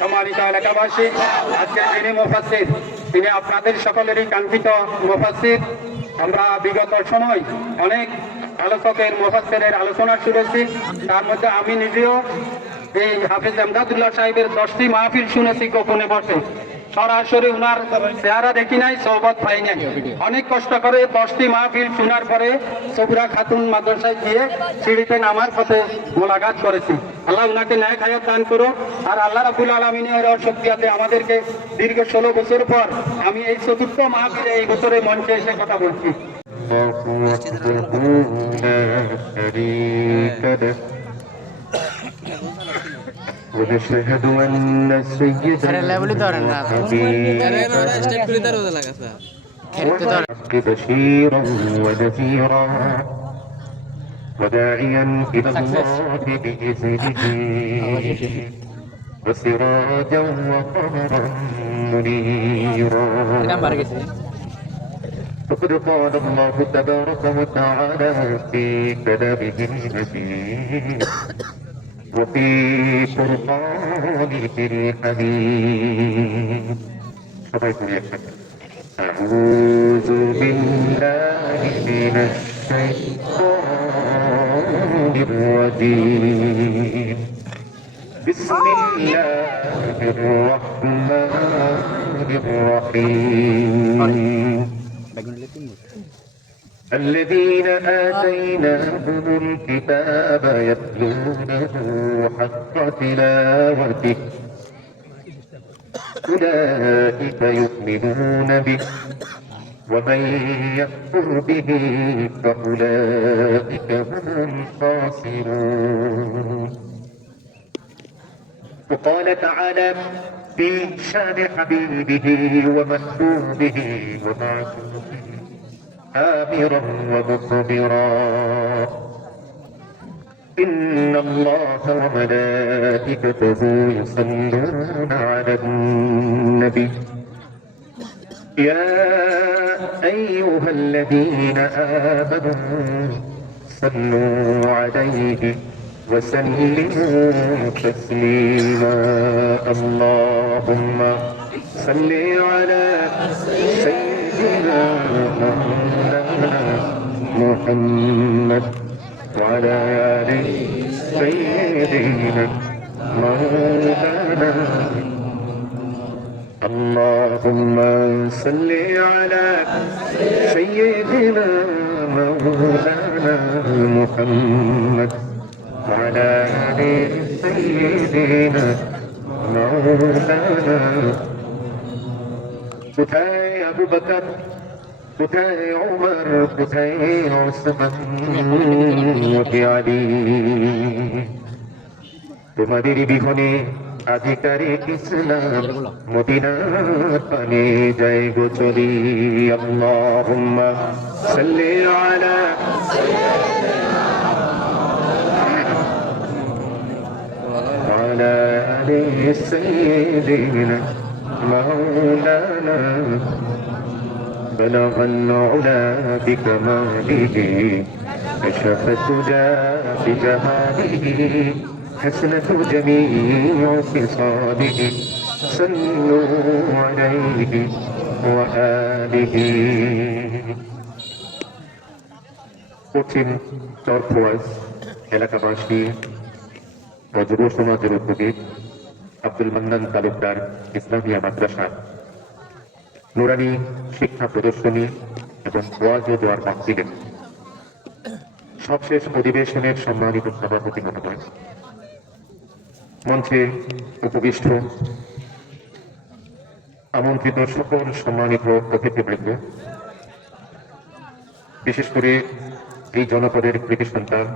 সম্মানিত এলাকাবাসী, আজকে যিনি মুফাসসির তিনি আপনাদের সকলেরই কাঙ্ক্ষিত মুফাসসির। আমরা বিগত সময় অনেক আলোচকের মুফাসসিরের আলোচনা শুনেছি, তার মধ্যে আমি নিজেও এই হাফিজ এমদাদুল্লাহ সাহেবের 10টি মাহফিল শুনেছি গোপনে বসে। সরাসরি উনার চেহারা দেখি নাই, সহবত পাই নাই। অনেক কষ্ট করে 10টি মাহফিল শোনার পরে সবুরা খাতুন মাদ্রাসায় গিয়ে সিঁড়িতে নামার পথে মোলাকাত করেছি। আল্লাহ উনাকে ন্যায় হায়াত দান করো। আর আল্লাহ রাব্বুল আলামিনের শক্তিতে আমাদেরকে দীর্ঘ 16 বছর পর আমি এই চতুর্থ মাহফিলে এই বছরে মঞ্চে এসে কথা বলছি। ونشهد أن سيدنا محمدا بشيرا ونذيرا وداعيا إلى الله بإذنه وسراجا وقمرا منيرا. فقد قال الله تبارك وتعالى في كلامه المجيد وفي فرقانه الحميد. أعوذ بالله من الشيطان الرجيم. بسم الله الرحمن الرحيم. الذين آتيناهم الكتاب يتلونه حق تلاوته أولئك يؤمنون به ومن يكفر به فأولئك هم الخاسرون. وقال تعالى في شان حبيبه ومحبوبه ومعشوقه آمرا ومخبرا إن الله وملائكته يصلون على النبي يا أيها الذين آمنوا صلوا عليه وسلموا تسليما. اللهم صل على سيدنا محمد وعلى آل سيدنا مولانا. اللهم صل على سيدنا مولانا محمد وعلى آل سيدنا مولانا. কোথায় আবু বকর, কোথায় ওমর, কোথায় ওসমান, আলী? তোমাদের বিহনে আধিকারিক ইসলাম মদিনার পানে যায় গো চলি। আল্লাহুম্মা সাল্লি আলা আলি সাইয়্যিদিনা مولانا. بلغ العلا بكماله كشف الدجى بجماله حسنة جميع خصاله صلوا عليه وآله. পশ্চিম চরফোয়াজ এলাকাবাসী ও যুব সমাজের উদ্যোগে আব্দুল মান্নান তালুকদার ইসলামিয়া মাদ্রাসা নুরানি শিক্ষা প্রদর্শনী এবং ওয়াজ ও দোয়ার মাহফিলে সবশেষ অধিবেশনের সম্মানিত সভাপতি মহোদয়, মঞ্চে উপবিষ্ট আমন্ত্রিত সকল সম্মানিত অতিথিবৃন্দ, বিশেষ করে এই জনপদের কৃতি সন্তান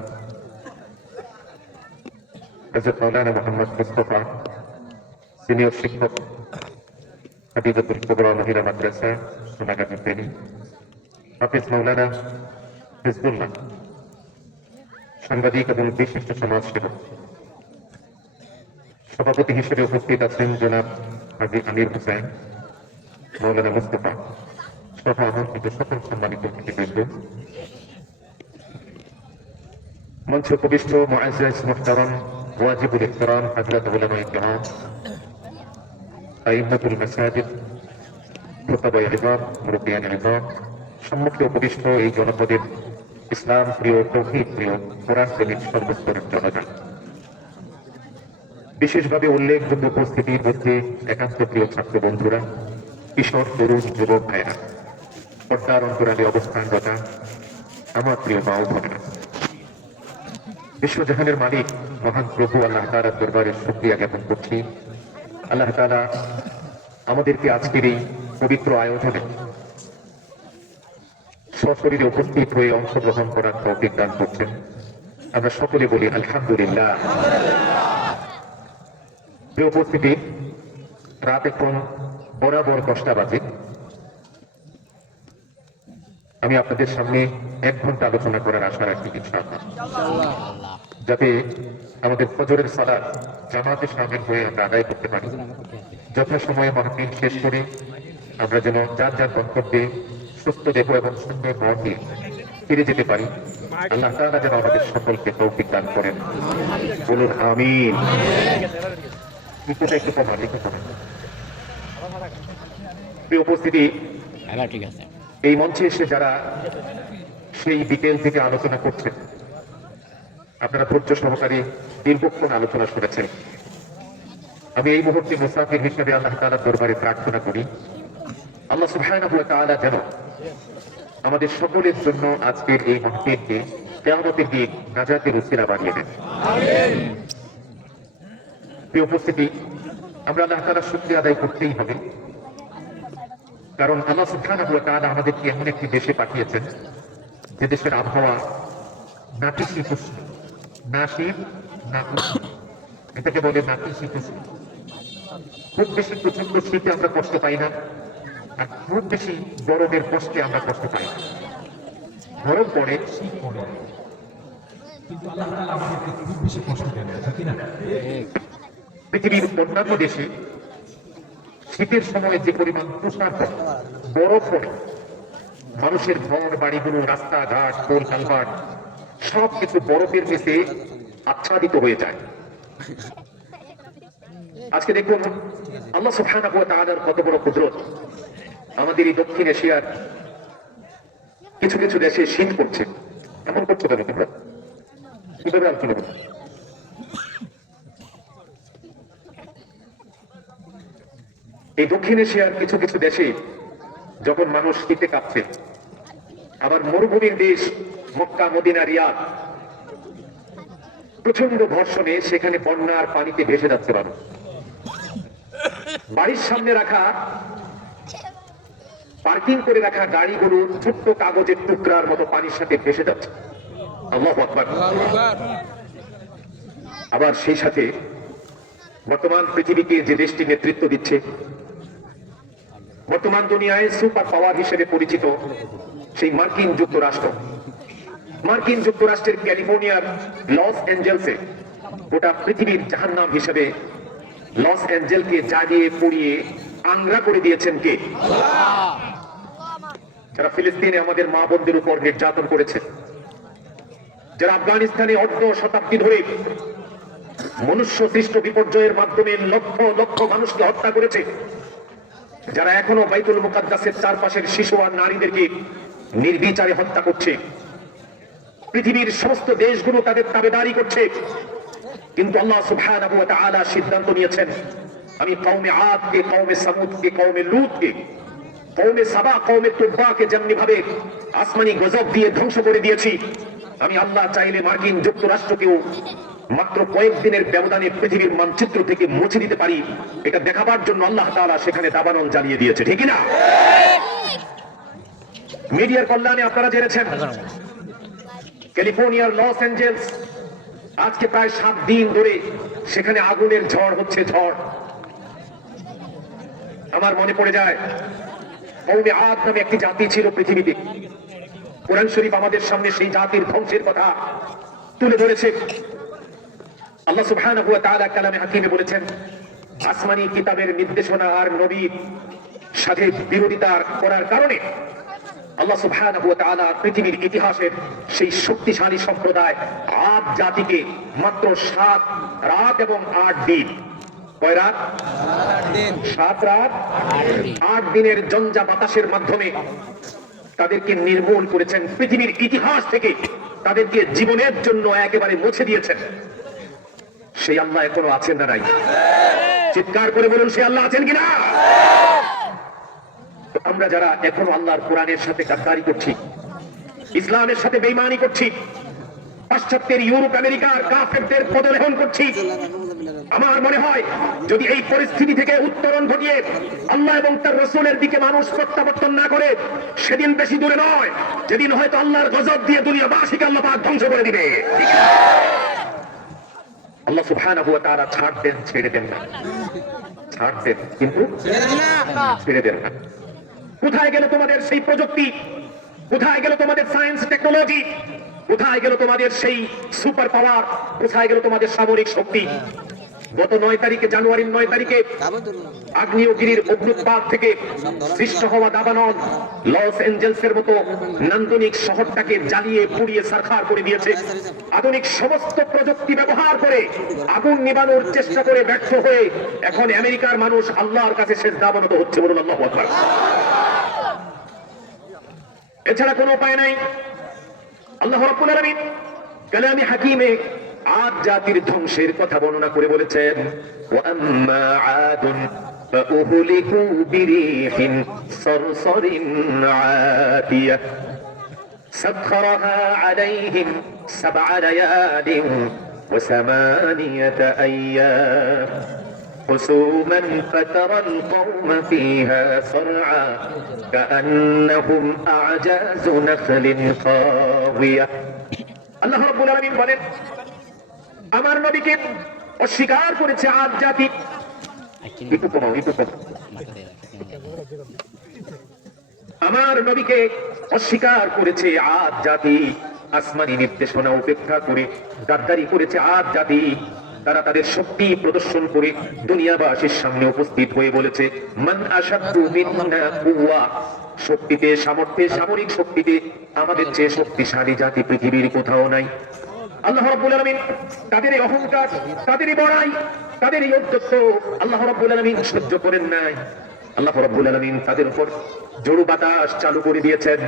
হযরত মাওলানা মোহাম্মদ মুস্তাফা, সিনিয়র শিক্ষক, হাফিজাতুল কুবরা মহিলা মাদ্রাসা সোনাগাজী ফেনী, হাফিজ মাওলানা হিজবুল্লাহ, সাংবাদিক এবং বিশিষ্ট সমাজসেবক, সভাপতি হিসেবে উপস্থিত আছেন জনাব হাজী আমির হোসেন, মাওলানা মুস্তাফা সহ আমন্ত্রিত সকল সম্মানিত অতিথিবৃন্দ, মঞ্চে উপবিষ্ট মুআজ্জাজ মুহতারাম ওয়াজিবুল ইহতিরাম হযরত উলামায়ে কিরাম, আইম্মাতুল মাসাজিদ, খুতাবায়ে ইমাম, মুরব্বিয়ানে ইমাম, সম্মুখে উপবিষ্ট এই জনপদের ইসলাম প্রিয়, তৌহিদ প্রিয়, কোরআন প্রেমিক সর্বস্তরের জনগণ, বিশেষভাবে উল্লেখযোগ্য উপস্থিতির মধ্যে একান্ত প্রিয় ছাত্র বন্ধুরা, কিশোর, তরুণ, যুবক ভাইরা, পর্দার অন্তরালে অবস্থানরত আমার প্রিয় মা ও বোনেরা, বিশ্বজাহানের মালিক মহান প্রভু আল্লাহ তাআলার দরবারে শুকরিয়া জ্ঞাপন করছি। আল্লাহ তাআলা আমাদেরকে আজকের এই পবিত্র আয়োজনে সশরীরে উপস্থিত হয়ে অংশগ্রহণ করার তৌফিক দান করছেন। আমরা সকলে বলি আলহামদুলিল্লাহ। প্রিয় উপস্থিতি, রাত এখন বরাবর 10টা বাজে। আমি আপনাদের সামনে 1 ঘন্টা আলোচনা করার আশা রাখছি ইনশাআল্লাহ, যাতে আমাদের ফজরের সালাত জামাতে শামিল হয়ে আমরা আদায় করতে পারি। যথাসময়ে মাহফিল শেষ করে আমরা যেন যার যার গন্তব্যে সুস্থ দেহ এবং সুন্দর মন নিয়ে ফিরে যেতে পারি। আল্লাহ তাআলা যেন আমাদের সকলকে তৌফিক দান করেন, বলুন আমিন। একটু কমান, একটু কমান। প্রিয় উপস্থিতি, ঠিক আছে। এই মঞ্চে এসে যারা সেই বিকেল থেকে আলোচনা করছেন, আপনারা ধৈর্য সহকারে দীর্ঘক্ষণ আলোচনা শুনেছেন। আমি এই মুহূর্তে মুসাফির হিসেবে আল্লাহ তাআলার দরবারে প্রার্থনা করি, আল্লাহ সুবহানাহু ওয়া তাআলা যেন আমাদের সকলের জন্য আজকের এই মাহফিলকে কিয়ামতের দিন নাজাতের উসিলা বানিয়ে দেন। প্রিয় উপস্থিতি, আমরা আল্লাহ তাআলার শুকরিয়া আদায় করতেই হবে, কারণ আল্লাহ সুবহানাহু ওয়া তাআলা আমাদেরকে এমন একটি দেশে পাঠিয়েছেন যে দেশের আবহাওয়া নাতিশীতোষ্ণ, না শীত না উষ্ণ, এটাকে বলে নাতিশীতোষ্ণ। খুব বেশি প্রচন্ড শীতে আমরা কষ্ট পাই না, আর খুব বেশি গরমের কষ্টে আমরা কষ্ট পাই না। গরম পড়ে, শীত পড়ে, কিন্তু আল্লাহ তাআলা আমাদেরকে খুব বেশি কষ্ট দেন না, ঠিক না? পৃথিবীর অন্যান্য দেশে শীতের সময় যে পরিমাণ তুষার পড়ে, বরফ পড়ে, মানুষের ঘর বাড়িগুলো, রাস্তাঘাট, পোল কালভার্ট সবকিছু বরফের নিচে আচ্ছাদিত হয়ে যায়। আজকে দেখুন আল্লাহ সুবহানাহু ওয়া তাআলার কত বড় কুদরত। আমাদের এই দক্ষিণ এশিয়ার কিছু কিছু দেশে শীত পড়ছে, এমন করছো কেন তোমরা? কিভাবে আলোচনা করবো? এই দক্ষিণ এশিয়ার কিছু কিছু দেশে যখন মানুষ শীতে কাঁপছে, আবার মরুভূমির দেশ মক্কা, মদিনা, রিয়াদ প্রচন্ড ঘর্ষণে সেখানে বন্যার পানিতে ভেসে যাচ্ছে মানুষ। বাড়ির সামনে রাখা, পার্কিং করে রাখা গাড়িগুলো ছোট্ট কাগজের টুকরার মতো পানির সাথে ভেসে যাচ্ছে। আল্লাহু আকবার। আবার সেই সাথে বর্তমান পৃথিবীকে যে দেশটি নেতৃত্ব দিচ্ছে, বর্তমান দুনিয়ায় সুপার পাওয়ার হিসেবে পরিচিত সেই মার্কিন যুক্তরাষ্ট্র, মার্কিন যুক্তরাষ্ট্রের ক্যালিফোর্নিয়ার লস অ্যাঞ্জেলসে গোটা পৃথিবীর জাহান্নাম হিসেবে লস অ্যাঞ্জেলকে জ্বালিয়ে পুড়িয়ে আংরা করে দিয়েছেন কে? যারা ফিলিস্তিনে আমাদের মা বোনদের উপর নির্যাতন করেছে, যারা আফগানিস্তানে অর্ধ শতাব্দী ধরে মনুষ্য সৃষ্ট বিপর্যয়ের মাধ্যমে লক্ষ লক্ষ মানুষকে হত্যা করেছে, যারা এখনো বাইতুল মুকাদ্দাসের চারপাশের শিশু আর নারীদেরকে নির্বিচারে হত্যা করছে, পৃথিবীর সমস্ত দেশগুলো তাদের তাবেদারি করছে, কিন্তু আল্লাহ সুবহানাহু ওয়া তাআলা সিদ্ধান্ত নিয়েছেন, আমি কওমে আদকে, কওমে সামুদকে, কওমে লূতকে, কওমে সাবা, কওমে তুব্বাকে যেমনি ভাবে আসমানি গজব দিয়ে ধ্বংস করে দিয়েছি, আমি আল্লাহ চাইলে মার্কিন যুক্তরাষ্ট্রকেও মাত্র কয়েকদিনের ব্যবধানে পৃথিবীর মানচিত্র থেকে মুছে দিতে পারি। এটা দেখাবার জন্য আল্লাহ তাআলা সেখানে দাবানল জ্বালিয়ে দিয়েছে, ঠিক না? মিডিয়ার কল্যাণে আপনারা জেনেছেন ক্যালিফোর্নিয়ার লস অ্যাঞ্জেলস আজকে প্রায় 7 দিন ধরে সেখানে আগুনের ঝড় হচ্ছে, ঝড়। আমার মনে পড়ে যায় কওমে আদ নামে একটি জাতি ছিল পৃথিবীতে। কোরআন শরীফ আমাদের সামনে সেই জাতির ধ্বংসের কথা তুলে ধরেছে। আল্লাহ সুবহানাহু ওয়া তাআলা কালামে হাকিমে বলেছেন, আসমানি কিতাবের নির্দেশনা আর নবীর সাথে বিরোধিতা করার কারণে আল্লাহ সুবহানাহু ওয়া তাআলা পৃথিবীর ইতিহাসের সেই শক্তিশালী সম্প্রদায় আদ জাতিকে মাত্র 7 রাত এবং 8 দিন, কয় রাত? 7 রাত 8 দিনের ঝঞ্ঝা বাতাসের মাধ্যমে তাদেরকে নির্মূল করেছেন পৃথিবীর ইতিহাস থেকে, তাদেরকে জীবনের জন্য একেবারে মুছে দিয়েছেন। সেই আল্লাহ এখনো আছেন না নাই? চিৎকার করে বলুন, সেই আল্লাহ আছেন কিনা? আমরা যারা এখনো আল্লাহর কোরআনের সাথে গাদ্দারি করছি, ইসলামের সাথে বেঈমানি করছি, পাশ্চাত্যের ইউরোপ আমেরিকার কাফেরদের পদলেহন করছি, আমার মনে হয় যদি এই পরিস্থিতি থেকে উত্তরণ ঘটিয়ে আল্লাহ এবং তার রাসূলের দিকে মানুষ প্রত্যাবর্তন না করে, সেদিন বেশি দূরে নয় যেদিন হয়তো আল্লাহর গজব দিয়ে দুনিয়াবাসীকে আল্লাহ পাক ধ্বংস করে দিবে। আল্লাহ সুবহানাহু ওয়া তাআলা ছাড় দেন, ছেড়ে দেন না, ছাড় দেন কিন্তু ছেড়ে দেন না। কোথায় গেল তোমাদের সেই প্রযুক্তি? কোথায় গেল তোমাদের সায়েন্স টেকনোলজি? কোথায় গেল তোমাদের সেই সুপার পাওয়ার? কোথায় গেল তোমাদের সামরিক শক্তি? গত 9 তারিখে, জানুয়ারির 9 তারিখে আগ্নেয়গিরির অগ্নুৎপাত থেকে সৃষ্ট হওয়া দাবানল লস এঞ্জেলসের মতো নান্দনিক শহরটাকে জ্বালিয়ে পুড়িয়ে সারখার করে দিয়েছে। আধুনিক সমস্ত প্রযুক্তি ব্যবহার করে আগুন নিবানোর চেষ্টা করে ব্যর্থ হয়ে এখন আমেরিকার মানুষ আল্লাহর কাছে সেজদা অবনত হচ্ছে। বলুন আল্লাহু আকবার। এছাড়া কোনো উপায় নাই। আল্লাহ রাব্বুল আলামিন কালামে হাকিমে আদ জাতির ধ্বংসের কথা বর্ণনা করে বলেছেন, ওয়া আম্মা আদুন ফাউহলিকু বিরিহিন সারসারিন আতিয়া সাখখারাহা আলাইহিম সাবআ লায়ালিন ওয়া সামানিয়াতা আইয়াম حسوما فترى القوم فيها صرعى كأنهم أعجاز نخل خاوية। আল্লাহ রাব্বুল আলামিন বলেন, আমার নবীকে অস্বীকার করেছে আদ জাতি। আমার নবীকে অস্বীকার করেছে আদ জাতি। আসমানি নির্দেশনা উপেক্ষা করে গাদ্দারি করেছে আদ জাতি। তারা তাদের শক্তি প্রদর্শন করে দুনিয়াবাসীর সামনে উপস্থিত হয়ে বলেছে, মান আশাদ্দু মিন্না কুওয়া, শক্তিতে, সামর্থ্যে, সামরিক শক্তিতে আমাদের চেয়ে শক্তিশালী জাতি পৃথিবীর কোথাও নাই। আল্লাহ রাব্বুল আলামিন তাদের এই অহংকার, তাদের এই বড়াই, তাদের এই ঔদ্ধত্য আল্লাহ রাব্বুল আলামিন সহ্য করেন নাই। আল্লাহ রাব্বুল আলামিন তাদের উপর জোড়ু বাতাস চালু করে দিয়েছেন।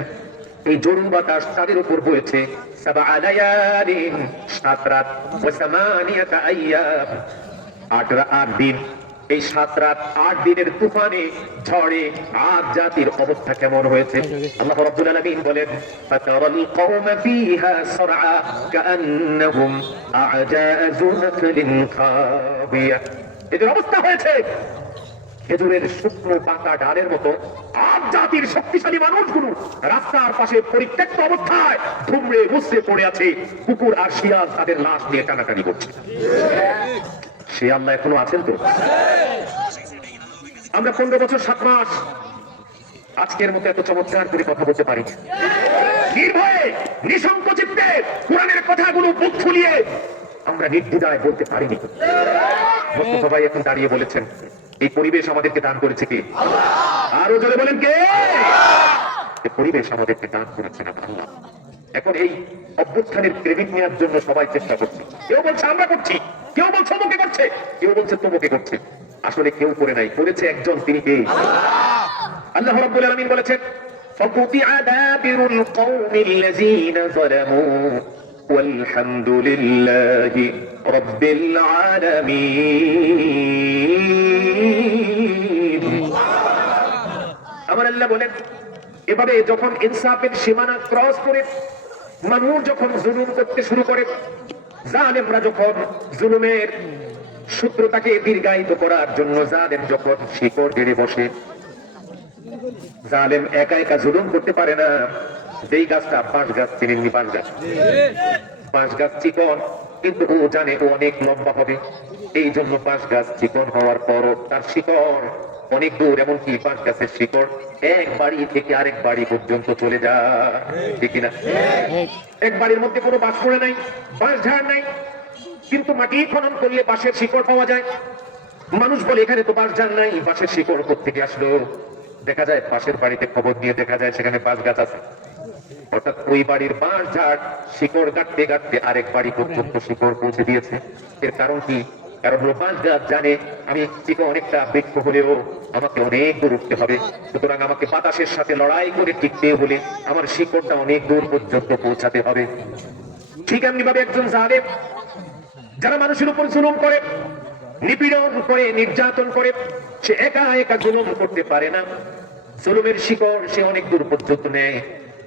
এই জোড়ু বাতাস তাদের উপর বয়েছে 7 লায়ালিন, 7 রাত, ওয়া সামানিয়াতা আইয়াম, 8 দিন। এই 7 রাত 8 দিনের তুফানে, ঝড়ে আদ জাতির অবস্থা কেমন হয়েছে? আল্লাহ রাব্বুল আলামিন বলেন, ফাতারাল কওমা ফিহা সারআ কাআন্নাহুম আ'জাযু নাখলিন খাবিয়া। এদের অবস্থা হয়েছে খেজুরের শুকনো পাকা ডালের মতো। আদ জাতির শক্তিশালী মানুষগুলো রাস্তার পাশে পরিত্যক্ত অবস্থায় ধুমড়ে মুচড়ে পড়ে আছে। কুকুর আর শিয়াল তাদের লাশ নিয়ে টানাটানি করছে। সে আল্লাহ এখনো আছেন তো? আমরা 15 বছর 7 মাস আজকের মতো এত চমৎকার করে কথা বলতে পারি, নির্ভয়ে নিঃসংকোচিতে কোরআনের কথাগুলো বুক ফুলিয়ে আমরা নির্দ্বিধায় বলতে পারিনি। মোস্তফা ভাই এখন দাঁড়িয়ে বলেছেন, এই পরিবেশ আমাদেরকে দান করেছে কে? আরো জোরে বলেন কে? এই পরিবেশ আমাদেরকে দান করেছেন আল্লাহ। এখন এই অভ্যুত্থানের ক্রেডিট নেওয়ার জন্য সবাই চেষ্টা করছে। কেউ বলছে আমরা করছি, কেউ বলছে অমুকে করছে, কেউ বলছে তমুকে করছে। আসলে কেউ করে নাই, করেছে একজন, তিনি কে? আল্লাহ রাব্বুল আলামিন বলেছেন, ফাকুতিআ দাবিরুল কওমিল্লাযীনা যালামু ওয়ালহামদুলিল্লাহি রাব্বিল আলামিন। আমার আল্লাহ বলেন, এভাবে যখন ইনসাফের সীমানা ক্রস করে মানুষ যখন জুলুম করতে শুরু করে, জালেমরা যখন জুলুমের সূত্রটাকে দীর্ঘায়িত করার জন্য জালেম যখন শিকড় গেড়ে বসে, জালেম একা একা জুলুম করতে পারে না। যেই গাছটা বাঁশ গাছ, চিনেননি বাঁশ গাছ? বাঁশ গাছ চিকন, কিন্তু ও জানে ও অনেক লম্বা হবে। এই জন্য বাঁশ গাছ চিকন হওয়ার পরও তার শিকড় অনেক দূর, এমনকি বাঁশ গাছের শিকড় এক বাড়ি থেকে আরেক বাড়ি পর্যন্ত চলে যায়, ঠিক না? এক বাড়ির মধ্যে কোনো বাঁশ পড়ে নাই, বাঁশ ঝাড় নাই, কিন্তু মাটি খনন করলে বাঁশের শিকড় পাওয়া যায়। মানুষ বলে এখানে তো বাঁশ ঝাড় নাই, বাঁশের শিকড় কোত্থেকে আসলো? দেখা যায় পাশের বাড়িতে খবর নিয়ে দেখা যায় সেখানে বাঁশ গাছ আছে, অর্থাৎ ওই বাড়ির বাঁশ ঝাড় শিকড় গাঁটতে গাঁটতে আরেক বাড়ি পর্যন্ত শিকড় পৌঁছে দিয়েছে। এর কারণ কি? কারণ হলো বাঁশ গাছ জানে আমি চিকন অনেকটা বৃক্ষ হলেও আমাকে অনেক দূর উঠতে হবে, সুতরাং আমাকে বাতাসের সাথে লড়াই করে টিকতে হলে আমার শিকড়টা অনেক দূর পর্যন্ত পৌঁছাতে হবে। ঠিক এমনি ভাবে একজন জালেম যারা মানুষের উপর জুলুম করে, নিপীড়ন করে, নির্যাতন করে, সে একা একা জুলুম করতে পারে না। জুলুমের শিকড় সে অনেক দূর পর্যন্ত নেয়।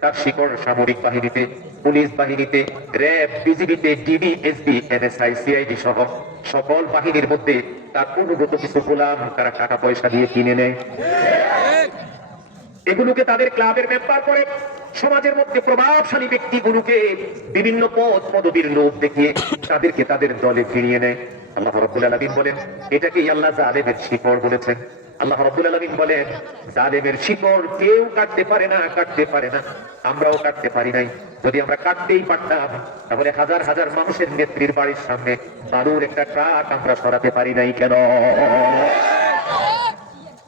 তার শিকড় সামরিক বাহিনীতে, পুলিশ বাহিনীতে, র্যাব, বিজিবিতে, ডিবি, এসবি, এনএসআই, সিআইডি সহ সকল বাহিনীর মধ্যে তার অনুগত কিছু গোলাম তারা টাকা পয়সা দিয়ে কিনে নেয়। এগুলোকে তাদের ক্লাবের মেম্বার করে, সমাজের মধ্যে প্রভাবশালী ব্যক্তিগুলোকে বিভিন্ন পদ পদবীর লোভ দেখিয়ে তাদেরকে তাদের দলে ফিরিয়ে নেয়। আল্লাহ রাব্বুল আলামিন বলেন এটাকেই আল্লাহ জালেমের শিকড় বলেছেন। আল্লাহ রাব্বুল আলামিন বলেন জালেমের শিকড় কেউ কাটতে পারে না, কাটতে পারে না, আমরাও কাটতে পারি নাই। যদি আমরা কাটতেই পারতাম তাহলে হাজার হাজার মানুষের নেত্রীর বাড়ির সামনে বালুর একটা ট্রাক আমরা সরাতে পারি নাই কেন?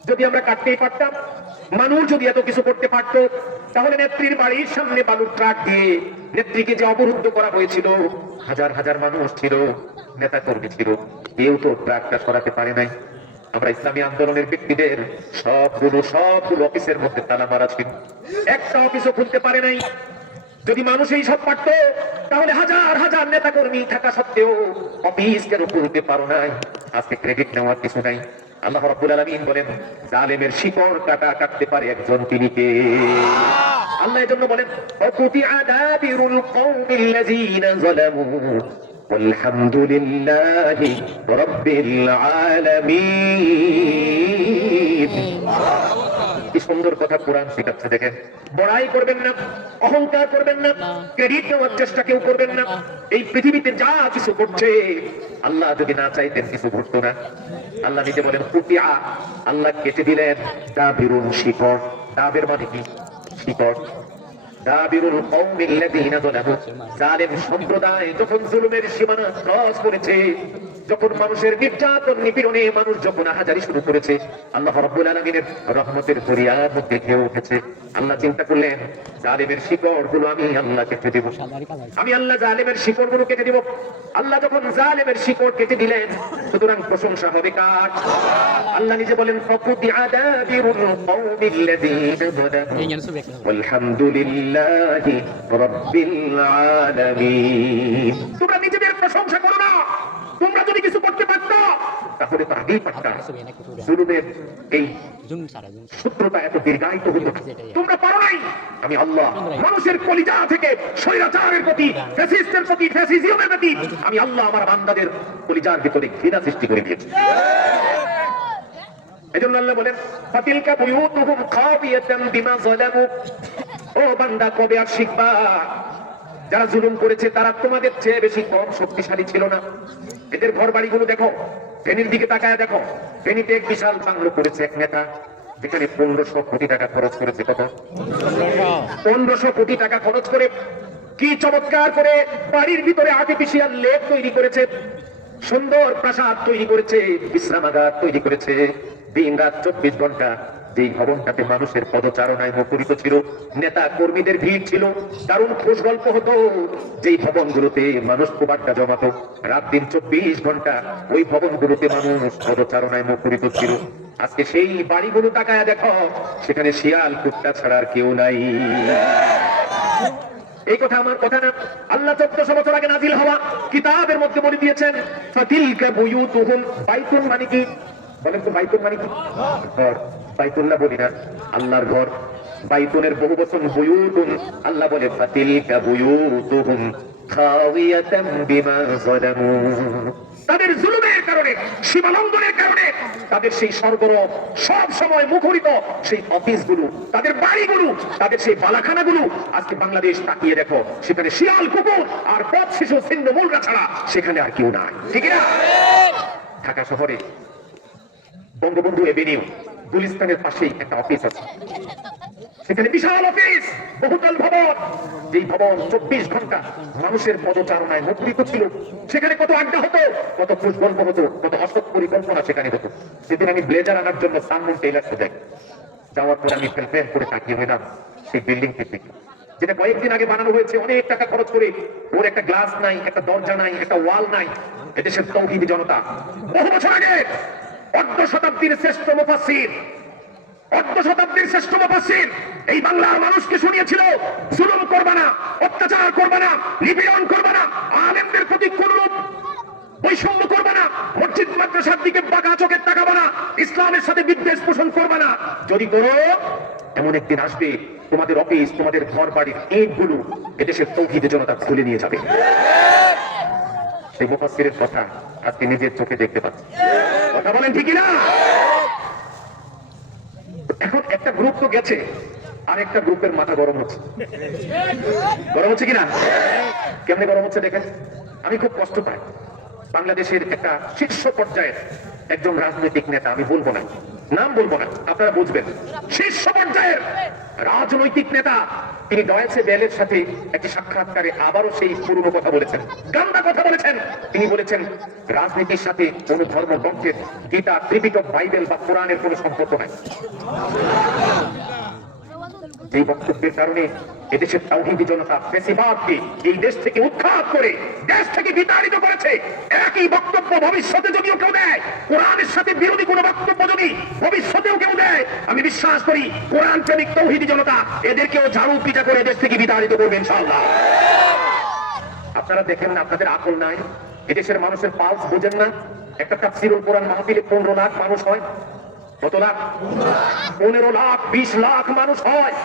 যদি আমরা কাটতেই পারতাম, মানুষ যদি এত কিছু করতে পারতো, তাহলে নেত্রীর বাড়ির সামনে বালুর ট্রাক দিয়ে নেত্রীকে যে অবরুদ্ধ করা হয়েছিল, হাজার হাজার মানুষ ছিল, নেতা কর্মী ছিল, কেউ তো ট্রাকটা সরাতে পারে নাই। আমরা ইসলামী আন্দোলনের ব্যক্তিদের সবগুলো অফিসের মধ্যে তালা মারা ছিল, একটা অফিসও খুলতে পারে নাই। যদি মানুষ এই সব পারতো তাহলে হাজার হাজার নেতা কর্মী থাকা সত্ত্বেও অফিস কেন খুলতে পারো নাই? আজকে ক্রেডিট নেওয়ার কিছু নাই। আল্লাহ রাব্বুল আলামিন বলেন জালেমের শিকড় কাটতে পারে একজন, তিনি কে? আল্লাহ এজন্য বলেন ওয়াকুতিআ দাবিরুল কওমিল্লাযীনা যালামু আলহামদুলিল্লাহি রাব্বিল আলামিন। কি সুন্দর কথা কোরআন শেখাচ্ছে দেখেন। বড়াই করবেন না, অহংকার করবেন না, ক্রেডিট নেওয়ার চেষ্টা কেউ করবেন না। এই পৃথিবীতে যা কিছু করছে আল্লাহ যদি না চাইতেন কিছু ঘটতো না। আল্লাহ নিজে বলেন কুতিয়া, আল্লাহ কেটে দিলেন দাবিরুল শিকড়। দাবের মানে কি? শিকড়। দাবিরুল কওমিল্লাযীনা যালামু, জালেম সম্প্রদায় যখন জুলুমের সীমানা ক্রস করেছে, যখন মানুষের নির্যাতন নিপীড়নে মানুষ যখন আহাজারি শুরু করেছে, আল্লাহ রাব্বুল আলামিনের রহমতের ফরিয়াদ দেখে উঠেছে। আল্লাহ চিন্তা করলেন জালেমের শিকড়গুলো আমি আল্লাহ কেটে দেব, আমি আল্লাহ জালেমের শিকড়গুলো কেটে দেব। আল্লাহ যখন জালেমের শিকড় কেটে দিলেন, সুতরাং প্রশংসা হবে কার? আল্লাহ নিজে বলেন ফাকুতিআ দাবিরুল কওমিল্লাযীনা যালামু আলহামদুলিল্লাহি রাব্বিল আলামিন। তোমরা নিজেদের প্রশংসা করো না, তোমরা যদি কিছু করতে পারতো তাহলে তো আগেই পারতাম। জুলুমের এই সূত্রটা এত দীর্ঘায়িত হতো, তোমরা পারো নাই। আমি আল্লাহ মানুষের কলিজা থেকে স্বৈরাচারের প্রতি, ফ্যাসিস্টের প্রতি, ফ্যাসিজমের প্রতি আমি আল্লাহ আমার বান্দাদের কলিজার ভিতরে ঘৃণা সৃষ্টি করে দিয়েছি। এজন্য আল্লাহ বলেন ফাতিলকা বুয়ুতুহুম খাবিয়াতান বিমা যালামু। ও বান্দা, কবে আর শিখবা যারা জুলুম করেছে তারা তোমাদের চেয়ে বেশি কম শক্তিশালী ছিল না। এদের ঘর বাড়িগুলো দেখো, ফেনীর দিকে তাকায় দেখো। ফেনীতে এক বিশাল বাংলো করেছে এক নেতা, যেখানে 1500 কোটি টাকা খরচ করেছে। কত? 1500 কোটি টাকা খরচ করে কি চমৎকার করে বাড়ির ভিতরে আর্টিফিশিয়াল লেক তৈরি করেছে, সুন্দর প্রাসাদ তৈরি করেছে, বিশ্রামাগার তৈরি করেছে। দিন রাত 24 ঘন্টা যেই ভবনটাতে মানুষের পদচারণায় মুখরিত ছিল, নেতা কর্মীদের ভিড় ছিল, দারুণ খোশ গল্প হতো। যেই ভবনগুলোতে মানুষ খুব আড্ডা জমাতো, রাত দিন 24 ঘন্টা ওই ভবনগুলোতে মানুষ পদচারণায় মুখরিত ছিল। আজকে সেই বাড়িগুলো তাকায় দেখো, সেখানে শিয়াল কুত্তা ছাড়া আর কেউ নাই। এই কথা আমার কথা না, আল্লাহ 1400 বছর আগে নাজিল হওয়া কিতাবের মধ্যে বলে দিয়েছেন ফাতিলকা বুয়ুতুহুম। বাইতুল মানে কি বলেন তো? বাইতুল মানে কি? ঘর। বাইতুল্লাহ বলি না, আল্লাহর ঘর। বাইতুলের বহু বচন বুয়ুতুন। আল্লাহ বলে ফাতিলকা বুয়ুতুহুম খাওয়িয়াতাম বিমা যালামু। তাদের জুলুমের কারণে, সীমালঙ্ঘনের কারণে তাদের সেই সরগরম সব সময় মুখরিত সেই অফিসগুলো, তাদের বাড়িগুলো, তাদের সেই বালাখানাগুলো আজকে বাংলাদেশ তাকিয়ে দেখো, সেখানে শিয়াল কুকুর আর পথ শিশু ছিন্নমূলরা ছাড়া সেখানে আর কেউ নাই। ঠিক না? ঢাকা শহরে বঙ্গবন্ধু এভিনিউ গুলিস্তানের পাশেই একটা অফিস আছে, সেখানে বিশাল অফিস, বহুতল ভবন। যেই ভবন 24 ঘন্টা মানুষের পদচারণায় মুখরিত ছিল। সেখানে কত আড্ডা হতো, কত খুশ গল্প হতো, কত অসৎ পরিকল্পনা সেখানে হতো। সেদিন আমি ব্লেজার আনার জন্য সানমুন টেইলার্সে যাই। যাওয়ার পর আমি ফেল করে তাকিয়ে হইলাম সেই বিল্ডিং থেকে, যেটা কয়েকদিন আগে বানানো হয়েছে অনেক টাকা খরচ করে। ওর একটা গ্লাস নাই, একটা দরজা নাই, একটা ওয়াল নাই। এদেশের তৌহিদি জনতা বহু বছর আগে অর্ধ শতাব্দীর শ্রেষ্ঠ মুফাসসির এই বাংলার মানুষকে শুনিয়েছিল, জুলুম করবে না, অত্যাচার করবে না, নিপীড়ন করবে না, আলেমদের প্রতি কোনরূপ বৈষম্য করবে না, মসজিদ মাদ্রাসার দিকে বাঁকা চোখে তাকাবে না, ইসলামের সাথে বিদ্বেষ পোষণ করবে না। যদি করো, এমন একদিন আসবে তোমাদের অফিস, তোমাদের ঘর বাড়ির ইটগুলো এদেশের তৌহিদি জনতা খুলে নিয়ে যাবে। সেই মুফাসসিরের কথা আজকে নিজের চোখে দেখতে পাচ্ছি। কথা বলেন ঠিকই না? এখন একটা গ্রুপ তো গেছে, আর একটা গ্রুপের মাথা গরম হচ্ছে। গরম হচ্ছে কিনা? কেমনে গরম হচ্ছে দেখেন। আমি খুব কষ্ট পাই। বাংলাদেশের একটা শীর্ষ পর্যায়ের একজন রাজনৈতিক নেতা, আমি বলবো না, নাম বলবো না, আপনারা বুঝবেন, শীর্ষ পর্যায়ের রাজনৈতিক নেতা, তিনি ডয়েচে বেলের সাথে একটি সাক্ষাৎকারে আবারও সেই পুরনো কথা বলেছেন, গান্দা কথা বলেছেন। তিনি বলেছেন রাজনীতির সাথে কোন ধর্ম গ্রন্থের, গীতা, ত্রিপিটক, বাইবেল বা কোরআনের কোন সম্পর্ক নাই। এই বক্তব্যের কারণে এদেশের তাওহীদি জনতা ফ্যাসিবাদকে এই দেশ থেকে উৎখাত করে দেশ থেকে বিতাড়িত করেছে। একই বক্তব্য ভবিষ্যতে যদিও কেউ দেয়, কোরআনের সাথে বিরোধী কোনো বক্তব্য যদি ভবিষ্যতেও কেউ দেয়, আমি বিশ্বাস করি কোরআন প্রেমিক তাওহীদি জনতা এদেরকেও ঝাড়ু পিটা করে দেশ থেকে বিতাড়িত করবে ইনশাআল্লাহ। আপনারা দেখেন না, আপনাদের আকল নাই, এদেশের মানুষের পালস বোঝেন না। একটা তাফসীরুল কোরআন মাহফিলে 15 লাখ মানুষ হয়। কত লাখ? 15 লাখ, 20 লাখ মানুষ হয়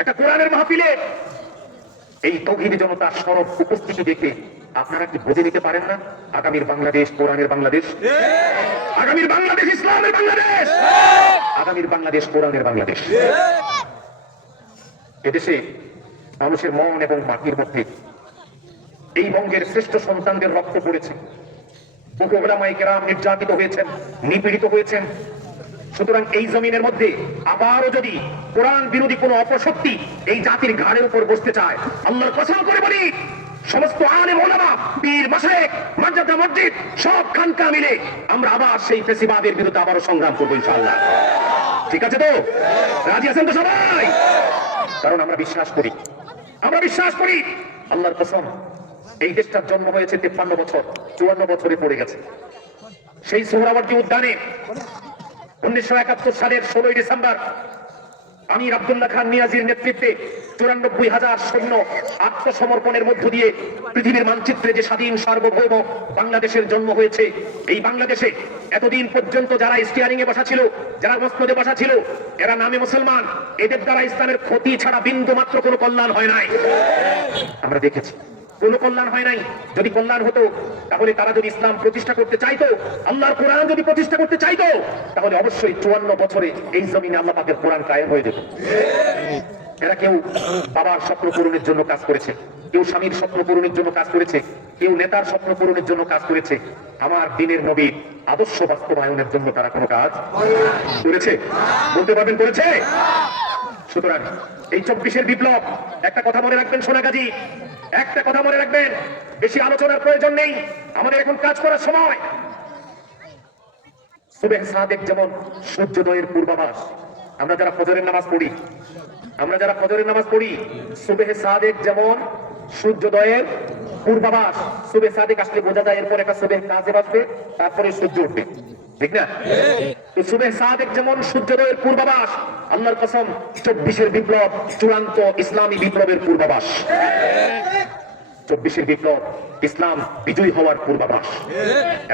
একটা কোরআনের মাহফিলে। এই তাওহীদি জনতার সরব উপস্থিতি দেখে আপনারা কি বুঝে নিতে পারেন না আগামীর বাংলাদেশ কোরআনের বাংলাদেশ, আগামীর বাংলাদেশ ইসলামের বাংলাদেশ, আগামীর বাংলাদেশ কোরআনের বাংলাদেশ। এদেশে মানুষের মন এবং মাটির মধ্যে এই বঙ্গের শ্রেষ্ঠ সন্তানদের রক্ত পড়েছে। বহু উলামায়ে কেরাম নির্যাতিত হয়েছেন, নিপীড়িত হয়েছেন। সুতরাং এই জমিনের মধ্যে আবারও যদি কোরআন বিরোধী কোন অপশক্তি এই জাতির ঘাড়ের উপর বসতে চায়, আল্লাহর কসম করে বলি, সমস্ত আলেম ওলামা, পীর, মাশায়েখ, মাদ্রাসা, মসজিদ সব খানকা মিলে আমরা আবার সেই ফ্যাসিবাদের বিরুদ্ধে আবারও সংগ্রাম করবো ইনশাআল্লাহ। ঠিক আছে তো? রাজি আছেন তো সবাই? কারণ আমরা বিশ্বাস করি, আল্লাহর কসম, এই দেশটার জন্ম হয়েছে 53 বছর, 54 বছরে পড়ে গেছে। সেই সোহরাওয়ার্দী উদ্যানে 1971 সালের 16 ডিসেম্বর আমির আব্দুল্লাহ খান নিয়াজির নেতৃত্বে 94,000 সৈন্য আত্মসমর্পণের মধ্য দিয়ে পৃথিবীর মানচিত্রে যে স্বাধীন সার্বভৌম বাংলাদেশের জন্ম হয়েছে, এই বাংলাদেশে এতদিন পর্যন্ত যারা স্টিয়ারিং এ বসা ছিল, যারা মসনদে বসা ছিল, এরা নামে মুসলমান, এদের দ্বারা ইসলামের ক্ষতি ছাড়া বিন্দু মাত্র কোনো কল্যাণ হয় নাই। আমরা দেখেছি কোন কল্যাণ হয় নাই। যদি কল্যাণ হতো, তাহলে তারা যদি ইসলাম প্রতিষ্ঠা করতে চাইতো, আল্লাহর কোরআন যদি প্রতিষ্ঠা করতে চাইতো, তাহলে অবশ্যই 54 বছরে এই জমিনে আল্লাহ পাকের কোরআন কায়েম হয়ে যেত। এরা কেউ বাবার স্বপ্ন পূরণের জন্য কাজ করেছে, কেউ স্বামীর স্বপ্ন পূরণের জন্য কাজ করেছে, কেউ নেতার স্বপ্ন পূরণের জন্য কাজ করেছে। আমার দিনের নবীর আদর্শ বাস্তবায়নের জন্য তারা কোনো কাজ করেছে? বলতে পারবেন করেছে? সুতরাং এই 24-এর বিপ্লব, একটা কথা মনে রাখবেন সোনাগাজী, একটা কথা মনে রাখবেন, বেশি আলোচনার প্রয়োজন নেই, আমাদের এখন কাজ করার সময়। সুবহে সাদেক যেমন সূর্যোদয়ের পূর্বাভাস, আমরা যারা ফজরের নামাজ পড়ি, সুবহে সাদেক যেমন সূর্যোদয়ের পূর্বাভাস। সুবহে সাদেক আসলে বোঝা যায় এরপর একটা সুবহে কাজে আসবে, তারপরে সূর্য উঠবে, ঠিক না? তো সুবহে সাদেক যেমন সূর্যোদয়ের পূর্বাভাস, আল্লাহর কসম 24-এর বিপ্লব চূড়ান্ত ইসলামী বিপ্লবের পূর্বাভাস। 24-এর বিপ্লব ইসলাম বিজয়ী হওয়ার পূর্বাভাস।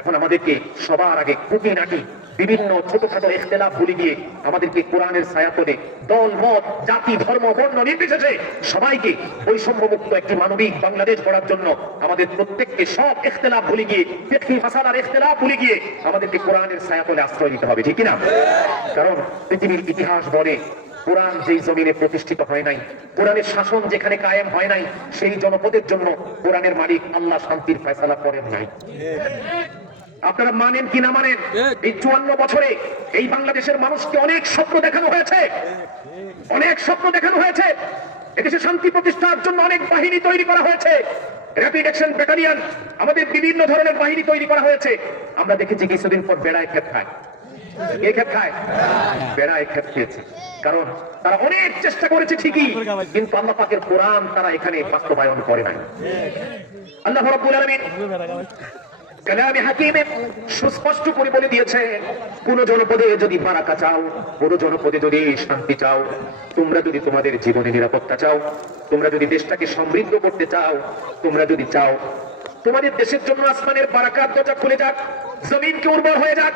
এখন আমাদেরকে সবার আগে খুঁটিনাটি বিভিন্ন ছোটখাটো ইখতিলাফ ভুলে গিয়ে আমাদেরকে কোরআনের ছায়াতলে দল, মত, জাতি, ধর্ম, বর্ণ নির্বিশেষে সবাইকে বৈষম্যমুক্ত একটি মানবিক বাংলাদেশ গড়ার জন্য আমাদের প্রত্যেককে সব ইখতিলাফ ভুলে গিয়ে, ফিকহি মাসালার ইখতিলাফ ভুলে গিয়ে আমাদেরকে কোরআনের ছায়াতলে আশ্রয় নিতে হবে, ঠিক না? কারণ পৃথিবীর ইতিহাস বলে কোরআন যেই জমিনে প্রতিষ্ঠিত হয় নাই, কোরআনের শাসন যেখানে কায়েম হয় নাই, সেই জনপদের জন্য কোরআনের মালিক আল্লাহ শান্তির ফয়সালা করেন নাই। আপনারা মানেন কি না মানেন, এই 54 বছরে এই বাংলাদেশের মানুষকে অনেক স্বপ্ন দেখানো হয়েছে, এদেশে শান্তি প্রতিষ্ঠার জন্য অনেক বাহিনী তৈরি করা হয়েছে, র্যাপিড অ্যাকশন ব্যাটালিয়ন, আমাদের বিভিন্ন ধরনের বাহিনী তৈরি করা হয়েছে। আমরা দেখেছি কিছুদিন পর বেড়ায় ক্ষেত খায়, কে খেত খায়? বেড়ায় খেত খেয়েছে। কারণ তারা অনেক চেষ্টা করেছে ঠিকই, কিন্তু আল্লাহ পাকের কোরআন তারা এখানে বাস্তবায়ন করে নাই। আল্লাহ রাব্বুল আলামিন কালামে হাকিমে সুস্পষ্ট করে বলে দিয়েছে, কোন জনপদে যদি বারাকা চাও, কোন জনপদে যদি শান্তি চাও, তোমরা যদি তোমাদের জীবনে নিরাপত্তা চাও, তোমরা যদি দেশটাকে সমৃদ্ধ করতে চাও, তোমরা যদি চাও তোমাদের দেশের জন্য আসমানের বারাকাত দরজা খুলে যাক, জমিনকে উর্বর হয়ে যাক,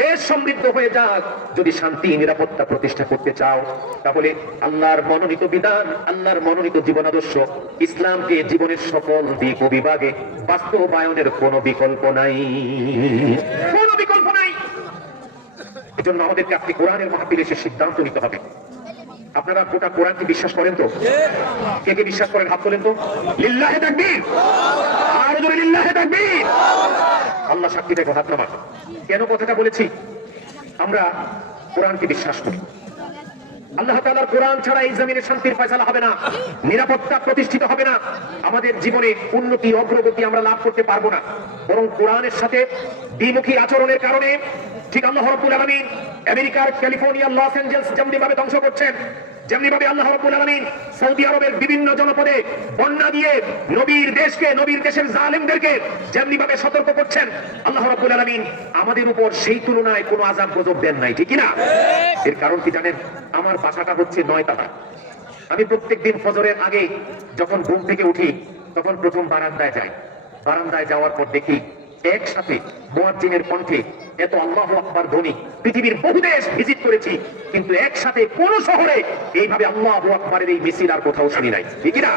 দেশ সমৃদ্ধ হয়ে যাক, যদি শান্তি নিরাপত্তা প্রতিষ্ঠা করতে চাও, তাহলে আল্লাহর মনোনীত বিধান, আল্লাহর মনোনীত জীবন আদর্শ ইসলামকে জীবনের সকল দিক ও বিভাগে বাস্তবায়নের কোনো বিকল্প নাই, কোনো বিকল্প নাই। এজন্য আমাদেরকে আপনি কোরআনের মাহফিলে এসে সিদ্ধান্ত নিতে হবে। আপনারা গোটা কোরআনকে বিশ্বাস করেন তো? কে কে বিশ্বাস করেন হাত তোলেন তো। লিল্লাহে তাকবীর, আরো জোরে লিল্লাহে তাকবীর। আল্লাহ সাক্ষী দেখো, হাত নামান। কেন কথাটা বলেছি? আমরা কোরআনকে বিশ্বাস করি। আল্লাহ তাআলার কোরআন ছাড়া এই জমিনে শান্তির ফয়সালা হবে না, নিরাপত্তা প্রতিষ্ঠিত হবে না, আমাদের জীবনে উন্নতি অগ্রগতি আমরা লাভ করতে পারবো না। বরং কোরআনের সাথে দ্বিমুখী আচরণের কারণে ঠিক আল্লাহ রাব্বুল আলামিন আমেরিকার ক্যালিফোর্নিয়া লস অ্যাঞ্জেলস যেমনি ভাবে ধ্বংস করছেন, যেমনি ভাবে আল্লাহ রাব্বুল আলামিন সৌদি আরবের বিভিন্ন জনপদে বন্যা দিয়ে নবীর দেশকে, নবীর দেশের জালেমদেরকে যেমনি ভাবে সতর্ক করছেন, আল্লাহ রাব্বুল আলামিন আমাদের উপর সেই তুলনায় কোনো আযাব গজব দেন নাই, ঠিক না? এর কারণ কি জানেন? আমার বাসাটা হচ্ছে 9 তলা। আমি প্রত্যেকদিন ফজরের আগে যখন ঘুম থেকে উঠি, তখন প্রথম বারান্দায় যাই। বারান্দায় যাওয়ার পর দেখি একসাথে মুয়াজ্জিনের কণ্ঠে এত আল্লাহু আকবার ধ্বনি। পৃথিবীর বহু দেশ ভিজিট করেছি, কিন্তু একসাথে কোন শহরে এইভাবে আল্লাহু আকবারের এই মিছিল আর কোথাও শুনি নাই, ঠিক না?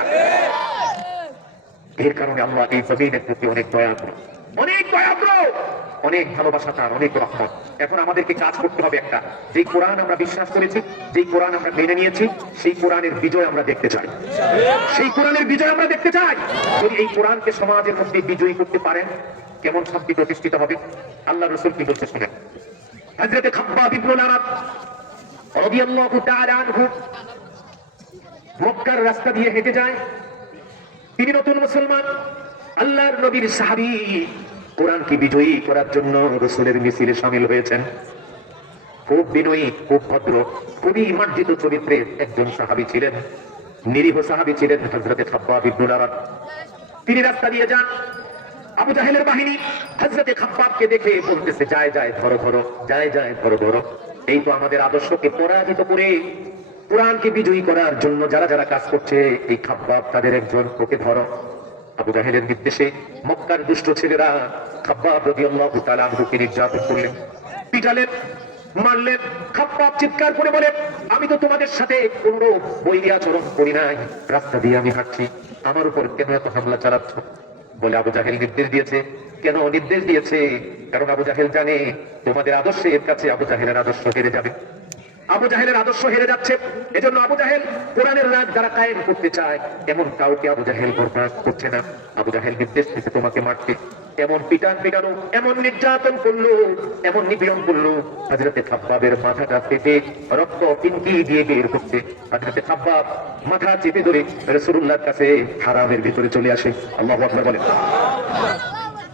এর কারণে আল্লাহ এই জমিনের প্রতি অনেক দয়াদ্র, অনেক দয়াদ্র, অনেক ভালোবাসা তার, অনেক রহমত। এখন আমাদেরকে কাজ করতে হবে একটা, যেই কোরআন আমরা বিশ্বাস করেছি, যেই কোরআন আমরা মেনে নিয়েছি, সেই কোরআনের বিজয় আমরা দেখতে চাই, সেই কোরআনের বিজয় আমরা দেখতে চাই। যদি এই কোরআনকে সমাজের মধ্যে বিজয়ী করতে পারেন, কেমন শান্তি প্রতিষ্ঠিত হবে? আল্লাহ রাসূল কি বলতে শুনেন। হযরত খাব্বাব ইবনুল আরাব রাদিয়াল্লাহু তাআলা আনহু মক্কার রাস্তা দিয়ে হেঁটে যায়। তিনি নতুন মুসলমান, আল্লাহর নবীর সাহাবী, কোরআনকে বিজয়ী করার জন্য রাসূলের মিছিলে শামিল হয়েছেন। খুব বিনয়ী, খুব ভদ্র, খুবই মার্জিত চরিত্রের একজন সাহাবী ছিলেন, নিরীহ সাহাবী ছিলেন হযরত খাব্বাব ইবনুল আরাব। তিনি রাস্তা দিয়ে যান, আবু জাহেলের বাহিনী হযরত খাব্বাবকে দেখে বলতেছে, যায় যায় ধরো ধরো, যায় যায় ধরো ধরো। এই তো আমাদের আদর্শকে পরাজিত করে কোরআনকে বিজয়ী করার জন্য যারা যারা কাজ করছে, এই খাব্বাব তাদের একজন, ওকে ধরো। আবু জাহেলের নির্দেশে মক্কার দুষ্ট ছেলেরা খাব্বাব রাদিয়াল্লাহু তাআলা আনহুকে নির্যাতন করলেন, পিটালেন, মারলেন। খাব্বাব চিৎকার করে বলে, আমি তো তোমাদের সাথে কোনো বৈরী আচরণ করি নাই, রাস্তা দিয়ে আমি হাঁটছি, আমার উপর কেন এত হামলা চালাচ্ছ? বলে আবু জাহেল নির্দেশ দিয়েছে। কেন নির্দেশ দিয়েছে? কারণ আবু জাহেল জানে তোমাদের আদর্শের কাছে আবু জাহেলের আদর্শ হেরে যাবে, আবু জাহেলের আদর্শ হেরে যাচ্ছে। এজন্য আবু জাহেল কোরআনের রাজ যারা কায়েম করতে চায়, এমন কাউকে আবু জাহেল বরদাস্ত করছে না। আবু জাহেল নির্দেশ দিতে তোমাকে মারতে। এমন পিটান পিটানো, এমন নির্যাতন করলো, এমন নিপীড়ন করলো, হযরত খাব্বাবের মাথাটা ফেটে রক্ত পিনকি দিয়ে বের হচ্ছে। হযরত খাব্বাব মাথা চেপে ধরে রাসূলুল্লাহর কাছে হারামের ভিতরে চলে আসে। আল্লাহু আকবার বলেন।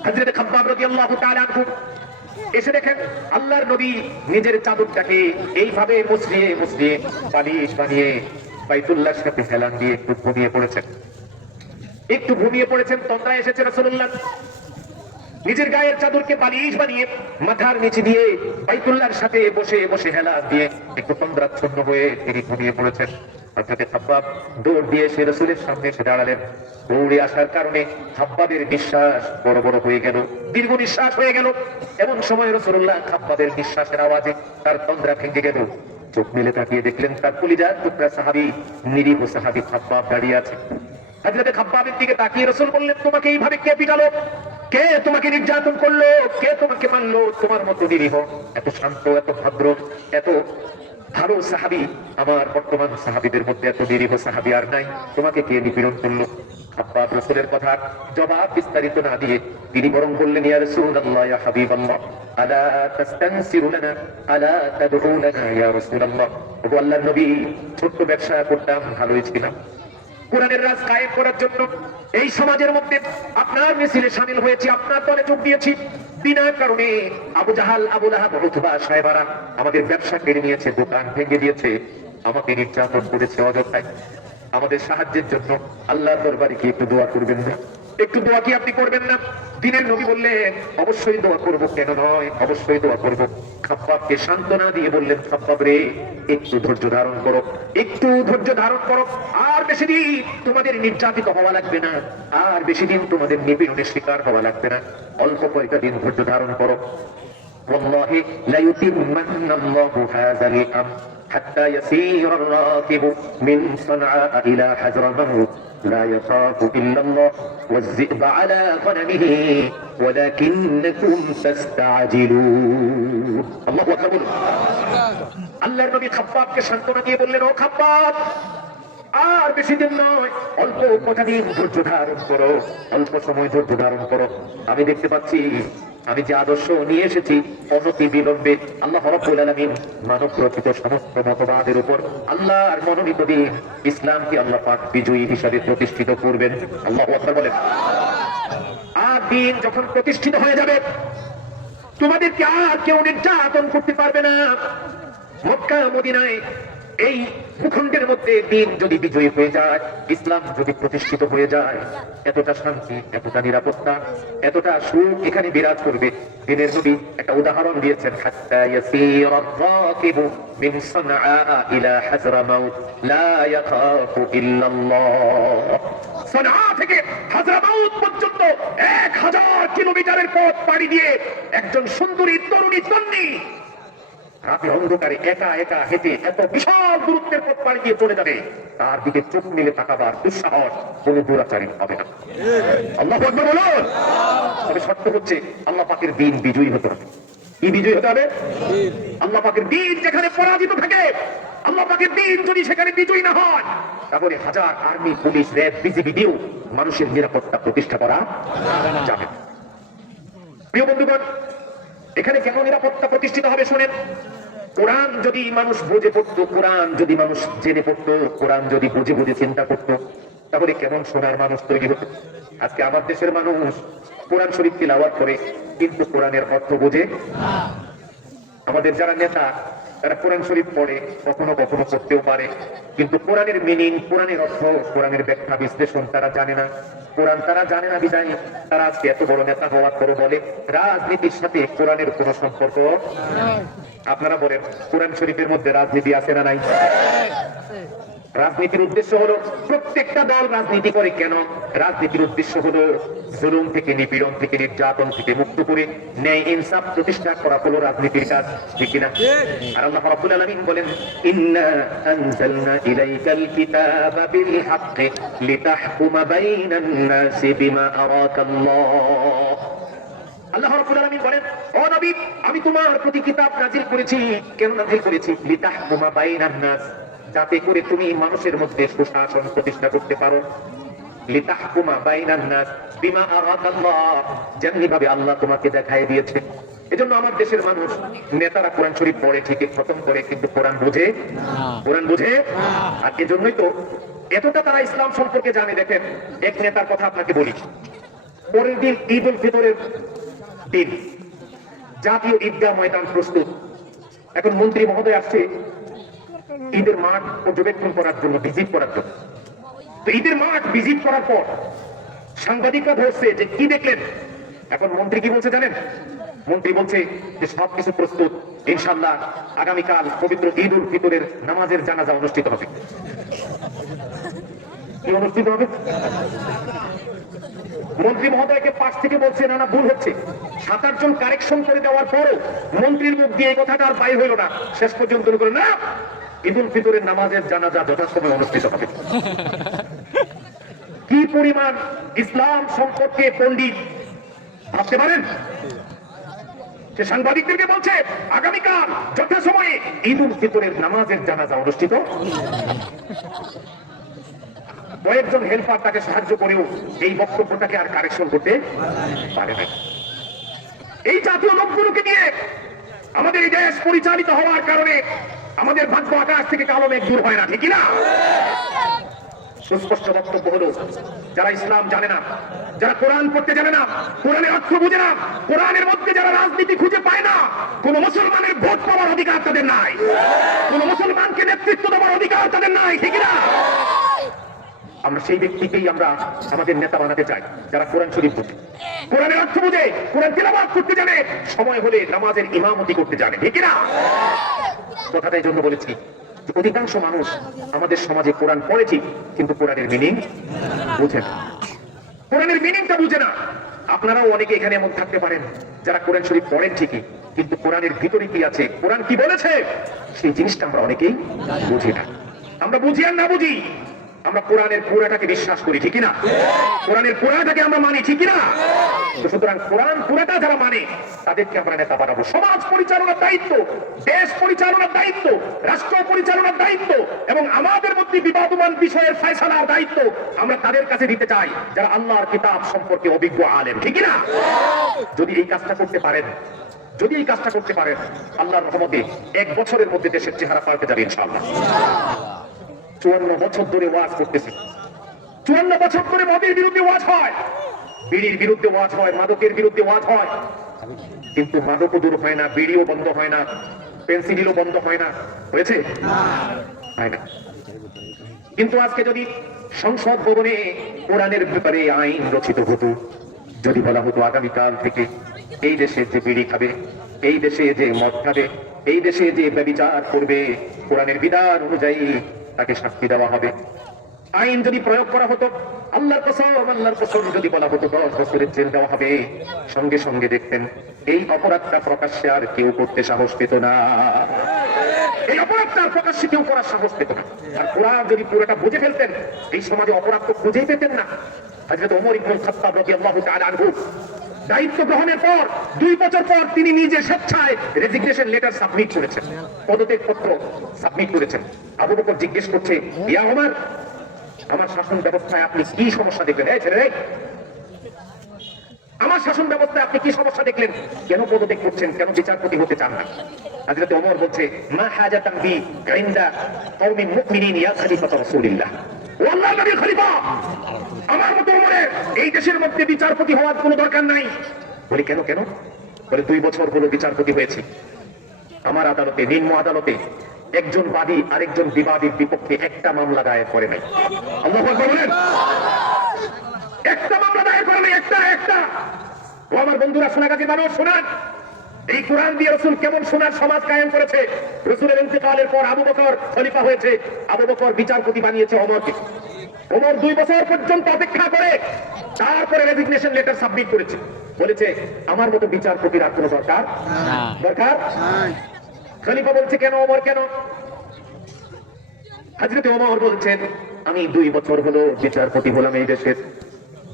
হযরত খাব্বাব রাদিয়াল্লাহু তাআলা আনহু এসে দেখেন আল্লাহর নবী নিজের চাদরটাকে এইভাবে মুছড়িয়ে মুছড়িয়ে বালিশ বানিয়ে বাইতুল্লাহর সাথে হেলান দিয়ে একটু ঘুমিয়ে পড়েছেন, একটু ঘুমিয়ে পড়েছেন। তন্দ্রায় এসেছে রাসূলুল্লাহ, নিজের গায়ের চাদরকে বালিশ বানিয়ে মাথার নিচে দিয়ে বাইতুল্লাহর সাথে বসে বসে হেলান দিয়ে একটু তন্দ্রাচ্ছন্ন হয়ে তিনি ঘুমিয়ে পড়েছেন। হযরত খাব্বাব দৌড় দিয়ে সে রাসূলের সামনে এসে দাঁড়ালেন। দৌড়ে আসার কারণে খাব্বাবের নিঃশ্বাস বড় বড় হয়ে গেল, দীর্ঘ নিঃশ্বাস হয়ে গেল। এমন সময় রাসূলুল্লাহ খাব্বাবের নিঃশ্বাসের আওয়াজে তার তন্দ্রা ভেঙে গেল। চোখ মেলে তাকিয়ে দেখলেন তার কলিজার টুকরা সাহাবী, নিরীহ সাহাবী খাব্বাব দাঁড়িয়ে আছে। হযরত খাব্বাবের দিকে তাকিয়ে রাসূল বললেন, তোমাকে এইভাবে কে পিটালো? কে তোমাকে নির্যাতন করলো? কে তোমাকে মারলো? তোমার মতো নিরীহ, এত শান্ত, এত ভদ্র, এত ভালো সাহাবী আমার বর্তমান সাহাবীদের মধ্যে এত নিরীহ সাহাবী আর নাই, তোমাকে কে নিপীড়ন করলো? খাব্বাব রাসূলের কথা জবাব বিস্তারিত না দিয়ে তিনি বরং বললেন, ইয়া রাসূলুল্লাহ, ইয়া হাবিবাল্লাহ, আলা তাস্তানসিরু লানা, আলা তাদউ লানা ইয়া রাসূলুল্লাহ। ওগো আল্লাহর নবী, ছোট্ট ব্যবসা করতাম, ভালোই ছিলাম, কোরআনের রাজ কায়েম করার জন্য এই সমাজের মধ্যে আপনার মিছিলে শামিল হয়েছি, আপনার দলে যোগ দিয়েছি। বিনা কারণে আবু জাহাল, আবু লাহাব, উতবা, সায়বারা আমাদের ব্যবসা কেড়ে নিয়েছে, দোকান ভেঙে দিয়েছে, আমাকে নির্যাতন করেছে অযথায়। আমাদের সাহায্যের জন্য আল্লাহর দরবারে কি একটু দোয়া করবেন না? একটু দোয়া কি আপনি করবেন না? দিনের নবী বললেন অবশ্যই দোয়া করব, কেন নয়, অবশ্যই দোয়া করব। খাব্বাবকে সান্ত্বনা দিয়ে বললেন, খাব্বাব রে, একটু ধৈর্য ধারণ করো, একটু ধৈর্য ধারণ করো। আর বেশি দিন তোমাদের নির্যাতিত হওয়া লাগবে না, আর বেশি দিন তোমাদের নিপীড়নের শিকার হওয়া লাগবে না, অল্প কয়েকটা দিন ধৈর্য ধারণ করো। والله ليتمن الله هذا الأمر حتى يسير الراكب من صنعاء إلى حضرموت لا يخاف إلا الله والذئب على غنمه ولكنكم تستعجلون الله أكبر আল্লাহর নবী খাব্বাবকে সান্ত্বনা দিয়ে বললেন, ও খাব্বাব, আর বেশি দিন নয়, অল্প কটা দিন ধৈর্য ধারণ করো, অল্প সময় ধৈর্য ধারণ করো। আমি দেখতে পাচ্ছি আমি যে আদর্শ নিয়ে এসেছি অনতি বিলম্বে আল্লাহ রাব্বুল আলামিন মানব রচিত সমস্ত মতবাদের উপর আল্লাহর মনোনীত দিন ইসলামকে আল্লাহ পাক বিজয়ী হিসাবে প্রতিষ্ঠিত করবেন। আল্লাহু আকবার বলেন। আর দিন যখন প্রতিষ্ঠিত হয়ে যাবে, তোমাদেরকে আর কেউ নির্যাতন করতে পারবে না। মক্কা মদিনায় এই ভূখণ্ডের মধ্যে দিন যদি বিজয়ী হয়ে যায়, ইসলাম যদি প্রতিষ্ঠিত হয়ে যায়, এতটা শান্তি, এতটা নিরাপত্তা, এতটা সুখ এখানে বিরাজ করবে। দিনের নবী একটা উদাহরণ দিয়েছেন, হাত্তা ইয়াসীরা রাকিবু মিন সানআ ইলা হাজরামাউত লা ইয়াখাফু ইল্লাল্লাহ। সানআ থেকে হাজরামাউত পর্যন্ত 1000 কিলোমিটারের পথ পাড়ি দিয়ে একজন সুন্দরী তরুণী তন্নি রাতে অন্ধকারে একা একা হেঁটে এত বিশাল দূরত্বের পথ পাড়ি দিয়ে চলে যাবে, তার দিকে চোখ মেলে তাকাবার দুঃসাহস কোনো দুরাচারী হবে না। আল্লাহু আকবার বলুন। তবে শর্ত হচ্ছে আল্লাহ পাকের দিন বিজয়ী হতে হবে। কি বিজয়ী হতে হবে? আল্লাহ পাকের দিন যেখানে পরাজিত থাকে, আল্লাহ পাকের দিন যদি সেখানে বিজয়ী না হয়, তাহলে হাজার আর্মি, পুলিশ, র্যাব, বিজিবি দিয়েও মানুষের নিরাপত্তা প্রতিষ্ঠা করা যাবে না। প্রিয় বন্ধুগণ, এখানে কেন নিরাপত্তা প্রতিষ্ঠিত হবে শোনেন। কোরআন যদি মানুষ বুঝে পড়তো, কোরআন যদি মানুষ জেনে পড়তো, কোরআন যদি বুঝে বুঝে চিন্তা করতো, তাহলে কেমন সোনার মানুষ তৈরি হতো। আজকে আমার দেশের মানুষ কোরআন শরীফ তিলাওয়াত করে কিন্তু কোরআনের অর্থ বোঝে। আমাদের যারা নেতা তারা কোরআন শরীফ পড়ে, কখনো কখনো পড়তেও পারে, কিন্তু কোরআনের মিনিং, কোরআনের অর্থ, কোরআনের ব্যাখ্যা বিশ্লেষণ তারা জানে না। কোরআন তারা জানে না বিধায় তারা আজকে এত বড় নেতা হওয়ার পরে বলে রাজনীতির সাথে কোরআনের কোনো সম্পর্ক। আপনারা বলেন কোরআন শরীফের মধ্যে রাজনীতি আছে না নাই? রাজনীতির উদ্দেশ্য হলো, প্রত্যেকটা দল রাজনীতি করে কেন? রাজনীতির উদ্দেশ্য হলো জুলুম থেকে, নিপীড়ন থেকে, নির্যাতন থেকে মুক্ত করে ন্যায় ইনসাফ প্রতিষ্ঠা করা হলো রাজনীতির কাজ, ঠিক কিনা? আর আল্লাহ রাব্বুল আলামিন বলেন, ইন্না আনজালনা ইলাইকাল কিতাবা বিল হাক্কি লিতাহকুমা বাইনান নাসি বিমা আরাকাল্লাহ। আল্লাহ রাব্বুল আলামিন বলেন, ও নবী, আমি তোমার প্রতি কিতাব নাযিল করেছি। কেন নাযিল করেছি? লিতাহকুমা বাইনান নাস, যাতে করে তুমি মানুষের মধ্যে সুশাসন প্রতিষ্ঠা করতে পারো। লিতাহকুমা বাইনান নাস বিমা আরাকাল্লাহ, যেমনি ভাবে আল্লাহ তোমাকে দেখায় দিয়েছে। এজন্য আমার দেশের মানুষ, নেতারা কোরআন শরীফ পড়ে ঠিকই, খতম করে, কিন্তু কোরআন বোঝে? কোরআন বোঝে? আর এজন্যই তো এতটা তারা ইসলাম সম্পর্কে জানে। দেখেন, এক নেতার কথা আপনাকে বলি। পরের দিন ঈদ উল ফিতরের দিন, জাতীয় ঈদগাহ ময়দান প্রস্তুত। এখন মন্ত্রী মহোদয় আসছে ঈদের মাঠ পর্যবেক্ষণ করার জন্য, ভিজিট করার জন্য। তো ঈদের মাঠ ভিজিট করার পর সাংবাদিকরা ধরছে যে কি দেখলেন। এখন মন্ত্রী কি বলছে জানেন? মন্ত্রী বলছে যে সবকিছু প্রস্তুত, ইনশাআল্লাহ আগামীকাল পবিত্র ঈদ উল ফিতরের নামাজের জানাজা অনুষ্ঠিত হবে। কি অনুষ্ঠিত হবে? মন্ত্রী মহোদয়কে পাশ থেকে বলছে না, না, ভুল হচ্ছে। 7-8 জন কারেকশন করে দেওয়ার পরও মন্ত্রীর মুখ দিয়ে এই কথাটা আর বাইর হইল না। শেষ পর্যন্ত করে না, ঈদ উল ফিতরের নামাজের জানাজা যথাসময়ে অনুষ্ঠিত হবে। কি পরিমাণ ইসলাম সম্পর্কে পণ্ডিত ভাবতে পারেন? সে সাংবাদিকদেরকে বলছে আগামীকাল যথাসময়ে ঈদ উল ফিতরের নামাজের জানাজা অনুষ্ঠিত। কয়েকজন হেল্পার তাকে সাহায্য করেও এই বক্তব্যটাকে আর কারেকশন করতে পারে না। এই জাতীয় লোকগুলোকে নিয়ে আমাদের এই দেশ পরিচালিত হওয়ার কারণে আমাদের ভাগ্য আকাশ থেকে কালো মেঘ দূর হয় না, ঠিক না? সুস্পষ্ট বক্তব্য হলো, যারা ইসলাম জানে না, যারা কোরআন পড়তে জানে না, কোরআনের অর্থ বুঝে না, কোরআনের মধ্যে যারা রাজনীতি খুঁজে পায় না, কোন মুসলমানের ভোট পাওয়ার অধিকার তাদের নাই, কোন মুসলমানকে নেতৃত্ব দেওয়ার অধিকার তাদের নাই, ঠিক না? আমরা সেই ব্যক্তিকেই আমরা আমাদের নেতা বানাতে চাই যারা কোরআন শরীফ বুঝে, কোরআনের অর্থ বুঝে, কোরআন তিলাওয়াত করতে জানে, সময় হলে নামাজের ইমামতি করতে জানে, ঠিক না? কথাটা এই জন্য বলেছি, অধিকাংশ মানুষ আমাদের সমাজে কোরআন পড়েছি কিন্তু কোরআনের মিনিং বুঝে না, কোরআনের মিনিংটা বুঝে না। আপনারাও অনেকে এখানে এমন থাকতে পারেন যারা কোরআন শরীফ পড়েন ঠিকই, কিন্তু কোরআনের ভিতরে কি আছে, কোরআন কি বলেছে, সেই জিনিসটা আমরা অনেকেই বুঝি না। আমরা বুঝি আর না বুঝি, আমরা কোরআনের পুরাটাকে বিশ্বাস করি, ঠিক না? কোরআনের পুরাটাকে আমরা মানি, ঠিক না? সুতরাং কোরআন পুরাটা যারা মানে তাদেরকে আমরা নেতা বানাবো। সমাজ পরিচালনার দায়িত্ব, দেশ পরিচালনার দায়িত্ব, রাষ্ট্র পরিচালনার দায়িত্ব এবং আমাদের মধ্যে বিবাদমান বিষয়ের ফয়সালার দায়িত্ব আমরা তাদের কাছে দিতে চাই যারা আল্লাহর কিতাব সম্পর্কে অভিজ্ঞ আলেম, ঠিক না? যদি এই কাজটা করতে পারেন, যদি এই কাজটা করতে পারেন, আল্লাহর রহমতে 1 বছরের মধ্যে দেশের চেহারা পাল্টে যাবে ইনশাআল্লাহ। 54 বছর ধরে ওয়াজ করতেছি, 54 বছর ধরে মদের বিরুদ্ধে ওয়াজ হয়, বিড়ির বিরুদ্ধে ওয়াজ হয়, মাদকের বিরুদ্ধে ওয়াজ হয়, কিন্তু মাদকও দূর হয় না, বিড়িও বন্ধ হয় না, পেন্সিলও বন্ধ হয় না, হয়েছে? হয় না। কিন্তু আজকে যদি সংসদ ভবনে কোরআনের ব্যাপারে আইন রচিত হতো, যদি বলা হতো আগামীকাল থেকে এই দেশে যে বিড়ি খাবে, এই দেশে যে মদ খাবে, এই দেশে যে ব্যভিচার করবে, কোরআনের বিধান অনুযায়ী তাকে শাস্তি দেওয়া হবে, আইন যদি প্রয়োগ করা হতো, আল্লাহর কসম যদি বলা হতো 10 বছরের জেল দেওয়া হবে, সঙ্গে সঙ্গে দেখতেন এই অপরাধটা প্রকাশ্যে আর কেউ করতে সাহস পেত না, এই অপরাধটা প্রকাশ্যে কেউ করার সাহস পেত না। আর কোরআন যদি পুরোটা বুঝে ফেলতেন, এই সমাজে অপরাধ তো খুঁজেই পেতেন না। হযরত ওমর ইবনে খাত্তাব রাদিয়াল্লাহু তাআলা আনহু দায়িত্ব গ্রহণের পর 2 বছর পর তিনি নিজে স্বেচ্ছায় রেজিগনেশন লেটার সাবমিট করেছেন, পদত্যাগ পত্র সাবমিট করেছেন। আবু বকর জিজ্ঞেস করছে, ইয়া ওমর, আমার শাসন ব্যবস্থায় আপনি কি সমস্যা দেখলেন? এই ছেলে, আমার শাসন ব্যবস্থায় আপনি কি সমস্যা দেখলেন? কেন পদত্যাগ করছেন? কেন বিচারপতি হতে চান না? হযরত ওমর বলছে, মা হাজাতান বি ইনদা কওমিন মুমিনিন ইয়া খলিফাত রাসূলিল্লাহ, ও আল্লাহর নবীর খলিফা, আমার মত ওমরের এই দেশের মধ্যে বিচারপতি হওয়ার কোনো দরকার নাই। বলে কেন কেন? বলে 2 বছর হলো বিচারপতি হয়েছি, আমার আদালতে, নিম্ন আদালতে একজন বাদী আরেকজন বিবাদীর বিপক্ষে একটা মামলা দায়ের করে নাই। আল্লাহু আকবার বলেন, একটা মামলা দায়ের করে নাই, একটা। ও আমার বন্ধুরা, সোনাগাজীর মানুষ শোনান, এই কোরআন দিয়ে রাসূল কেমন সোনার সমাজ কায়েম করেছে। রাসূলের ইন্তেকালের পর আবু বকর খলিফা হয়েছে, আবু বকর বিচারপতি বানিয়েছে ওমরকে। ওমর 2 বছর পর্যন্ত অপেক্ষা করে তারপরে রেজিগনেশন লেটার সাবমিট করেছে, বলেছে আমার মতো বিচারপতির আর কোনো দরকার নাই। খলিফা বলছে, কেন ওমর, কেন? হযরত ওমর বলছেন, আমি 2 বছর হলো বিচারপতি হলাম এই দেশের।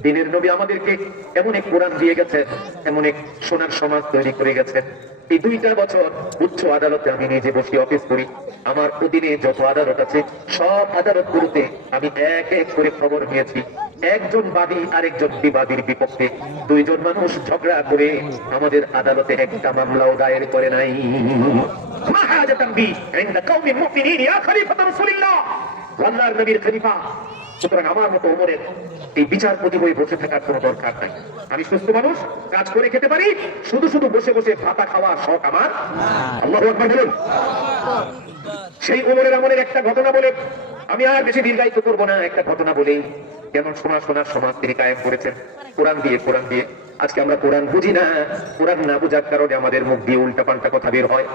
দিনের নবী আমাদেরকে এমন এক কোরআন দিয়ে গেছে, এমন এক সোনার সমাজ তৈরি করে গেছে। এই 2টা বছর উচ্চ আদালতে আমি নিজে বসে অফিস করি, আমার অধীনে যত আদালত আছে সব আদালতগুলোতে আমি এক এক করে খবর নিয়েছি, একজন বাদী আরেকজন বিবাদীর বিপক্ষে 2 জন মানুষ ঝগড়া করে আমাদের আদালতে একটা মামলাও দায়ের করে নাই। মা হাজাতান বি ইনদা কওমিন মুমিনিন ইয়া খলিফাত রাসূলিল্লাহ, আল্লাহর নবীর খলিফা। সুতরাং আমার মতো ওমরের এই বিচারপতি হয়ে বসে থাকার কোনো দরকার নাই। আমি সুস্থ মানুষ, কাজ করে খেতে পারি, শুধু শুধু বসে বসে ভাতা খাওয়া শখ আমার। আল্লাহু আকবার বলুন। সেই ওমরের আমলের একটা ঘটনা বলে আমি আর বেশি দীর্ঘায়িত করব না, একটা ঘটনা বলেই কেমন সোনার সমাজ তিনি কায়েম করেছেন কোরআন দিয়ে। আজকে আমরা কোরআন বুঝি না, কোরআন না বুঝার কারণে আমাদের মুখ দিয়ে উল্টা পাল্টা কথা বের হয়।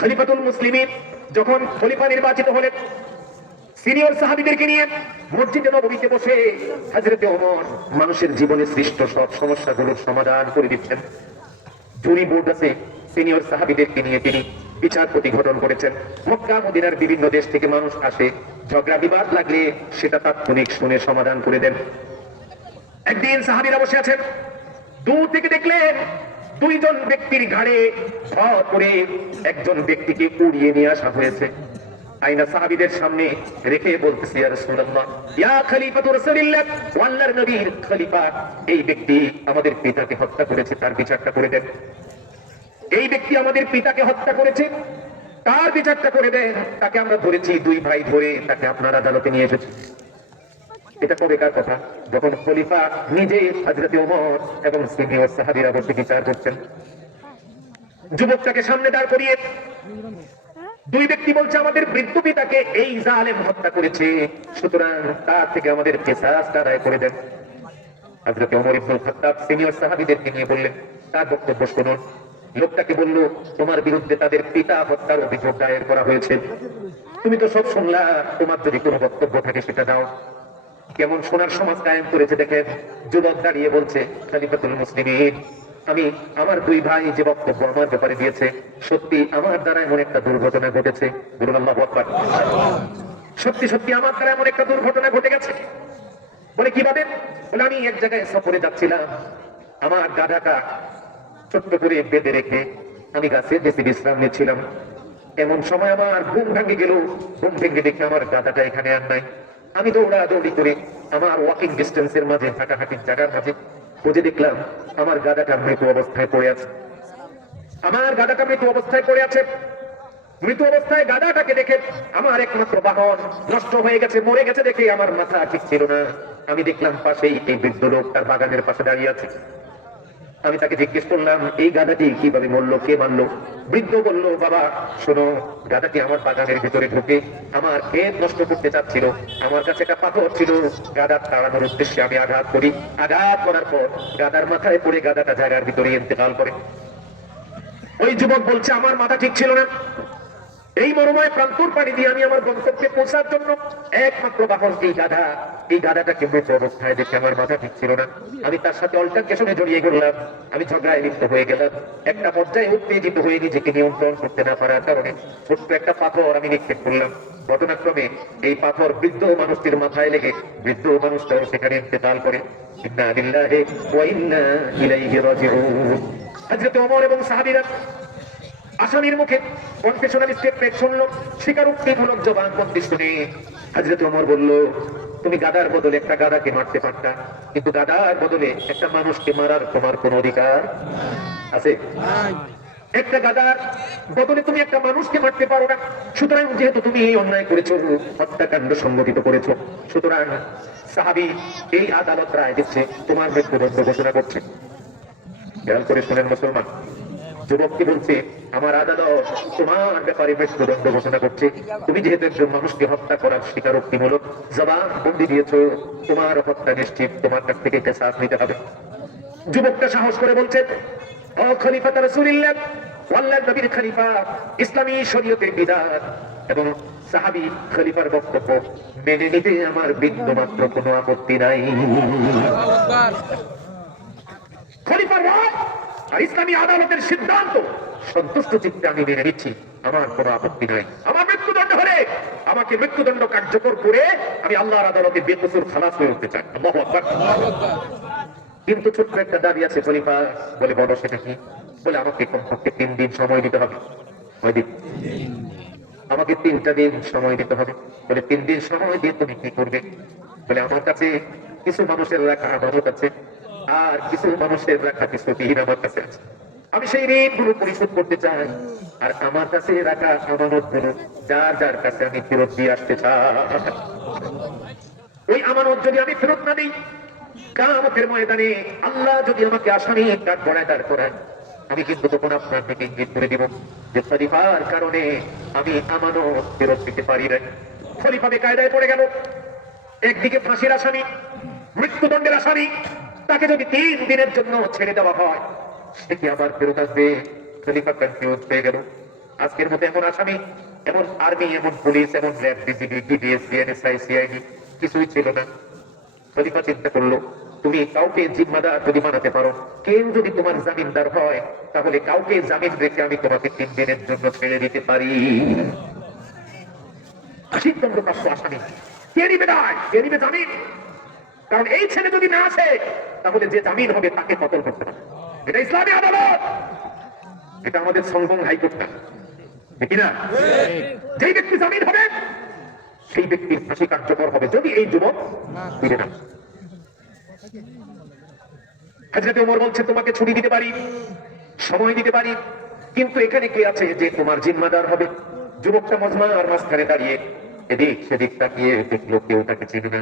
খলিফাতুল মুসলিমিন যখন খলিফা নির্বাচিত হলেন, সিনিয়র সাহাবীদেরকে নিয়ে মসজিদে নববীতে বসে হযরত ওমর মানুষের জীবনে সৃষ্ট সব সমস্যাগুলোর সমাধান করে দিচ্ছেন। জুরি বোর্ড আছে, সিনিয়র সাহাবীদেরকে নিয়ে তিনি বিচারপতি গঠন করেছেন। মক্কা মদিনার বিভিন্ন দেশ থেকে মানুষ আসে, ঝগড়া বিবাদ লাগলে সেটা তাৎক্ষণিক শুনে সমাধান করে দেন। একদিন সাহাবীরা বসে আছেন, দূর থেকে দেখলেন 2 জন ব্যক্তির ঘাড়ে ভর করে একজন ব্যক্তিকে উড়িয়ে নিয়ে আসা হয়েছে। আইনা সাহাবীদের সামনে রেখে বলতেছে, ইয়া রাসূলুল্লাহ, ইয়া খলিফাতু রাসূলিল্লাহ, আল্লাহর নবীর খলিফা, এই ব্যক্তি আমাদের পিতাকে হত্যা করেছে, তার বিচারটা করে দেন। এই ব্যক্তি আমাদের পিতাকে হত্যা করেছে, তার বিচারটা করে দেন। তাকে আমরা ধরেছি, 2 ভাই ধরে তাকে আপনার আদালতে নিয়ে এসেছি। এটা কবেকার কথা? যখন খলিফা নিজে হযরত ওমর এবং সিনিয়র সাহাবীরা বসে বিচার করছেন। যুবকটাকে সামনে দাঁড় করিয়ে দুই ব্যক্তি বলছে আমাদের বৃদ্ধ পিতাকে এই জালেম হত্যা করেছে, সুতরাং তার থেকে আমাদের কিসাসটা আদায় করে দেন। হযরত ওমর ইবনে খাত্তাব সিনিয়র সাহাবীদেরকে নিয়ে বললেন, তার বক্তব্য শুনুন। লোকটাকে বলল, তোমার বিরুদ্ধে তাদের পিতা হত্যার অভিযোগ দায়ের করা হয়েছে। তুমি তো সব শুনলা, তোমার যদি কোনো বক্তব্য থাকে সেটা দাও। কেমন সোনার সমাজ কায়েম করেছে দেখেন। যুবক দাঁড়িয়ে বলছে, খলিফাতুল মুসলিমিন, আমি আমার দুই ভাই যে বক্তব্য আমার ব্যাপারে দিয়েছে, সত্যি আমার দ্বারা এমন একটা দুর্ঘটনা ঘটেছে। বলুন আল্লাহু আকবার। সত্যি সত্যি আমার দ্বারা এমন একটা দুর্ঘটনা ঘটে গেছে। বলে কিভাবে? বলে আমি এক জায়গায় সফরে যাচ্ছিলাম, আমার গাধাটা ছোট্ট করে বেঁধে রেখে আমি গাছে বেশি বিশ্রাম নিচ্ছিলাম। এমন সময় আমার ঘুম ভেঙে গেল। ঘুম ভেঙে দেখে আমার গাধাটা এখানে আর নাই। আমি দৌড়াদৌড়ি করে আমার ওয়াকিং ডিস্টেন্সের মাঝে, হাঁটাহাঁটির জায়গার মাঝে খুঁজে দেখলাম আমার গাধাটা মৃত অবস্থায় পড়ে আছে। আমার গাধাটা মৃত অবস্থায় পড়ে আছে। মৃত অবস্থায় গাধাটাকে দেখে আমার একমাত্র বাহন নষ্ট হয়ে গেছে, মরে গেছে দেখে আমার মাথা ঠিক ছিল না। আমি দেখলাম পাশেই এই বৃদ্ধ লোক তার বাগানের পাশে দাঁড়িয়ে আছে। আমি তাকে জিজ্ঞেস করলাম, এই গাধাটি কিভাবে মরলো, কে মারলো? বৃদ্ধ বলল, বাবা শোনো, গাধাটি আমার বাগানের ভিতরে ঢুকে আমার ক্ষেত নষ্ট করতে চাচ্ছিল। আমার কাছে একটা পাথর ছিল, গাধা তাড়ানোর উদ্দেশ্যে আমি আঘাত করি। আঘাত করার পর গাধার মাথায় পড়ে গাধাটা জায়গার ভিতরে ইন্তেকাল করে। ওই যুবক বলছে, আমার মাথা ঠিক ছিল না। এই মরুময় প্রান্তর পাড়ি দিয়ে আমি আমার গন্তব্যে পৌঁছার জন্য একমাত্র বাহন এই গাধা। এই গাধাটাকে মৃত অবস্থায় দেখে আমার মাথা ঠিক ছিল না। আমি তার সাথে অল্টারকেশনে জড়িয়ে গেলাম। আমি ঝগড়ায় লিপ্ত হয়ে গেলাম। একটা পর্যায়ে উত্তেজিত হয়ে নিজেকে নিয়ন্ত্রণ করতে না পারার কারণে ছোট্ট একটা পাথর আমি নিক্ষেপ করলাম। ঘটনাক্রমে এই পাথর বৃদ্ধ মানুষটির মাথায় লেগে বৃদ্ধ মানুষটাও সেখানে ইন্তেকাল করে। ইন্না লিল্লাহি ওয়া ইন্না ইলাইহি রাজিউন। হযরত ওমর এবং সাহাবীরা আসামির মুখে কনফেশনাল স্টেটমেন্ট শুনলো, স্বীকারোক্তিমূলক জবানবন্দি শুনে হযরত ওমর বলল, তুমি গাদার বদলে একটা গাদাকে মারতে পারতা, কিন্তু গাদার বদলে একটা মানুষকে মারার তোমার কোন অধিকার আছে? একটা গাদার বদলে তুমি একটা মানুষকে মারতে পারো না। সুতরাং যেহেতু তুমি এই অন্যায় করেছো, হত্যাকাণ্ড সংঘটিত করেছো, সুতরাং সাহাবী এই আদালত রায় দিচ্ছে, তোমার মৃত্যুদণ্ড ঘোষণা করছে। খেয়াল করে শুনেন মুসলমান, যুবককে বলছে, আমার আদালত তোমার ব্যাপারে মৃত্যুদণ্ড ঘোষণা করছে। তুমি যেহেতু একজন মানুষকে হত্যা করার স্বীকারোক্তিমূলক জবানবন্দি দিয়েছো, তোমার হত্যা নিশ্চিত, তোমার কাছ থেকে কিসাস নিতে হবে। যুবকটা সাহস করে বলছে, ও খলিফাত রাসূলুল্লাহ, আল্লাহর নবীর খলিফা, ইসলামী শরীয়তের বিধান এবং সাহাবী খলিফার বক্তব্য মেনে নিতে আমার বিন্দুমাত্র কোনো আপত্তি নাই। খলিফার রায় আর ইসলামী আদালতের সিদ্ধান্ত সন্তুষ্ট চিত্তে আমি মেনে নিচ্ছি, আমার কোনো আপত্তি নাই। আমার মৃত্যুদণ্ড হলে আমাকে মৃত্যুদণ্ড কার্যকর করে আমি আল্লাহর আদালতে বেকসুর খালাস হয়ে উঠতে চাই। আল্লাহু আকবার। কিন্তু ছোট্ট একটা দাবি আছে খলিফা। বলে, বড় সেটা কি? বলে, আমাকে কমপক্ষে 3 দিন সময় দিতে হবে। কয় দিন? আমাকে 3টা দিন সময় দিতে হবে। বলে, 3 দিন সময় দিয়ে তুমি কি করবে? বলে, আমার কাছে কিছু মানুষের রাখা আমানত আছে, আর কিছু মানুষের রাখা কিছু ঋণ আমার কাছে আছে। আমি সেই ঋণগুলো পরিশোধ করতে চাই, আর আমার কাছে রাখা আমানত গুলো যার যার কাছে আমি ফেরত দিয়ে আসতে চাই। ওই আমানত যদি আমি ফেরত না দিই, কিয়ামতের ময়দানে আল্লাহ যদি আমাকে আসামি কাঠ গড়ায় দাঁড় করায়, আমি কিন্তু তখন আপনার দিকে ইঙ্গিত করে দিব যে খলিফার কারণে আমি আমানত ফেরত দিতে পারি না। খলিফা বেকায়দায় পড়ে গেল। একদিকে ফাঁসির আসামি, মৃত্যুদণ্ডের আসামি, তাকে যদি 3 দিনের জন্য ছেড়ে দেওয়া হয়, সে কি আবার ফেরত আসবে? খলিফা কনফিউজ হয়ে গেল। আজকের মতো এমন আসামি, এমন আর্মি, এমন পুলিশ, এমন র্যাব, বিজিবি, ডিবিএস, বিএনএসআই, সিআইডি কিছুই ছিল না। খলিফা চিন্তা করলো, তুমি কাউকে জিম্মাদার যদি বানাতে পারো, কেউ যদি তোমার জামিনদার হয়, তাহলে কাউকে জামিন রেখে আমি তোমাকে 3 দিনের জন্য ছেড়ে দিতে পারি। 80 দণ্ডপ্রাপ্ত আসামি, কে নিবে দায়, কে নিবে জামিন? কারণ এই ছেলে যদি না আসে, তাহলে যে জামিন হবে তাকে কতল করতে হবে। এটা ইসলামী আদালত, এটা আমাদের সংঘং হাইকোর্ট না, ঠিক না? যেই ব্যক্তি জামিন হবে সেই ব্যক্তির ফাঁসি কার্যকর হবে, যদি এই যুবক ফিরে না। হযরত ওমর বলছে, তোমাকে ছুটি দিতে পারি, সময় দিতে পারি, কিন্তু এখানে কে আছে যে তোমার জিম্মাদার হবে? যুবকটা মজমার মাঝখানে দাঁড়িয়ে এদিক সেদিক তাকিয়ে দেখলো, কেউ তাকে চিনে না।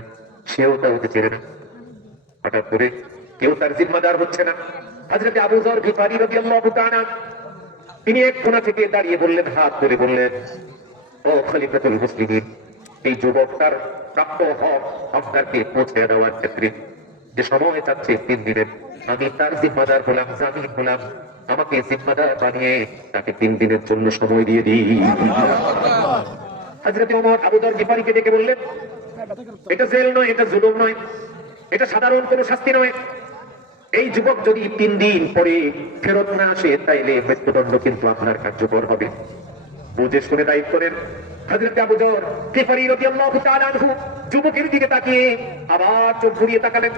সেও কাউকে চেনে না। হঠাৎ করে কেউ তার জিম্মাদার হচ্ছে না। হযরত আবু যর গিফারী রাদিয়াল্লাহু তাআলা তিনি এক কোণা থেকে দাঁড়িয়ে বললেন, হাত ধরে বললেন, ও খলিফাতুল মুসলিমিন, এই যুবকটার প্রাপ্য হক আপনাকে পৌঁছে দেওয়ার ক্ষেত্রে যে সময় চাচ্ছে 3 দিনের, আমি তার জিম্মাদার হলাম, জামিন হলাম, আমাকে জিম্মাদার বানিয়ে তাকে 3 দিনের জন্য সময় দিয়ে দিই। হযরত ওমর আবু যর গিফারীকে ডেকে বললেন, এটা জেল নয়, এটা জুলুম নয়, এটা সাধারণ কোনো শাস্তি নয়। এই যুবক যদি 3 দিন পরে ফেরত না আসে তাইলে মৃত্যুদণ্ড কিন্তু আপনার কার্যকর হবে। বুঝে শুনে দায়িত্ব করেন। হযরত আবু যর গিফারী রাদিয়াল্লাহু তাআলা আনহু যুবকের দিকে তাকিয়ে আবার চোখ ঘুরিয়ে তাকালেন।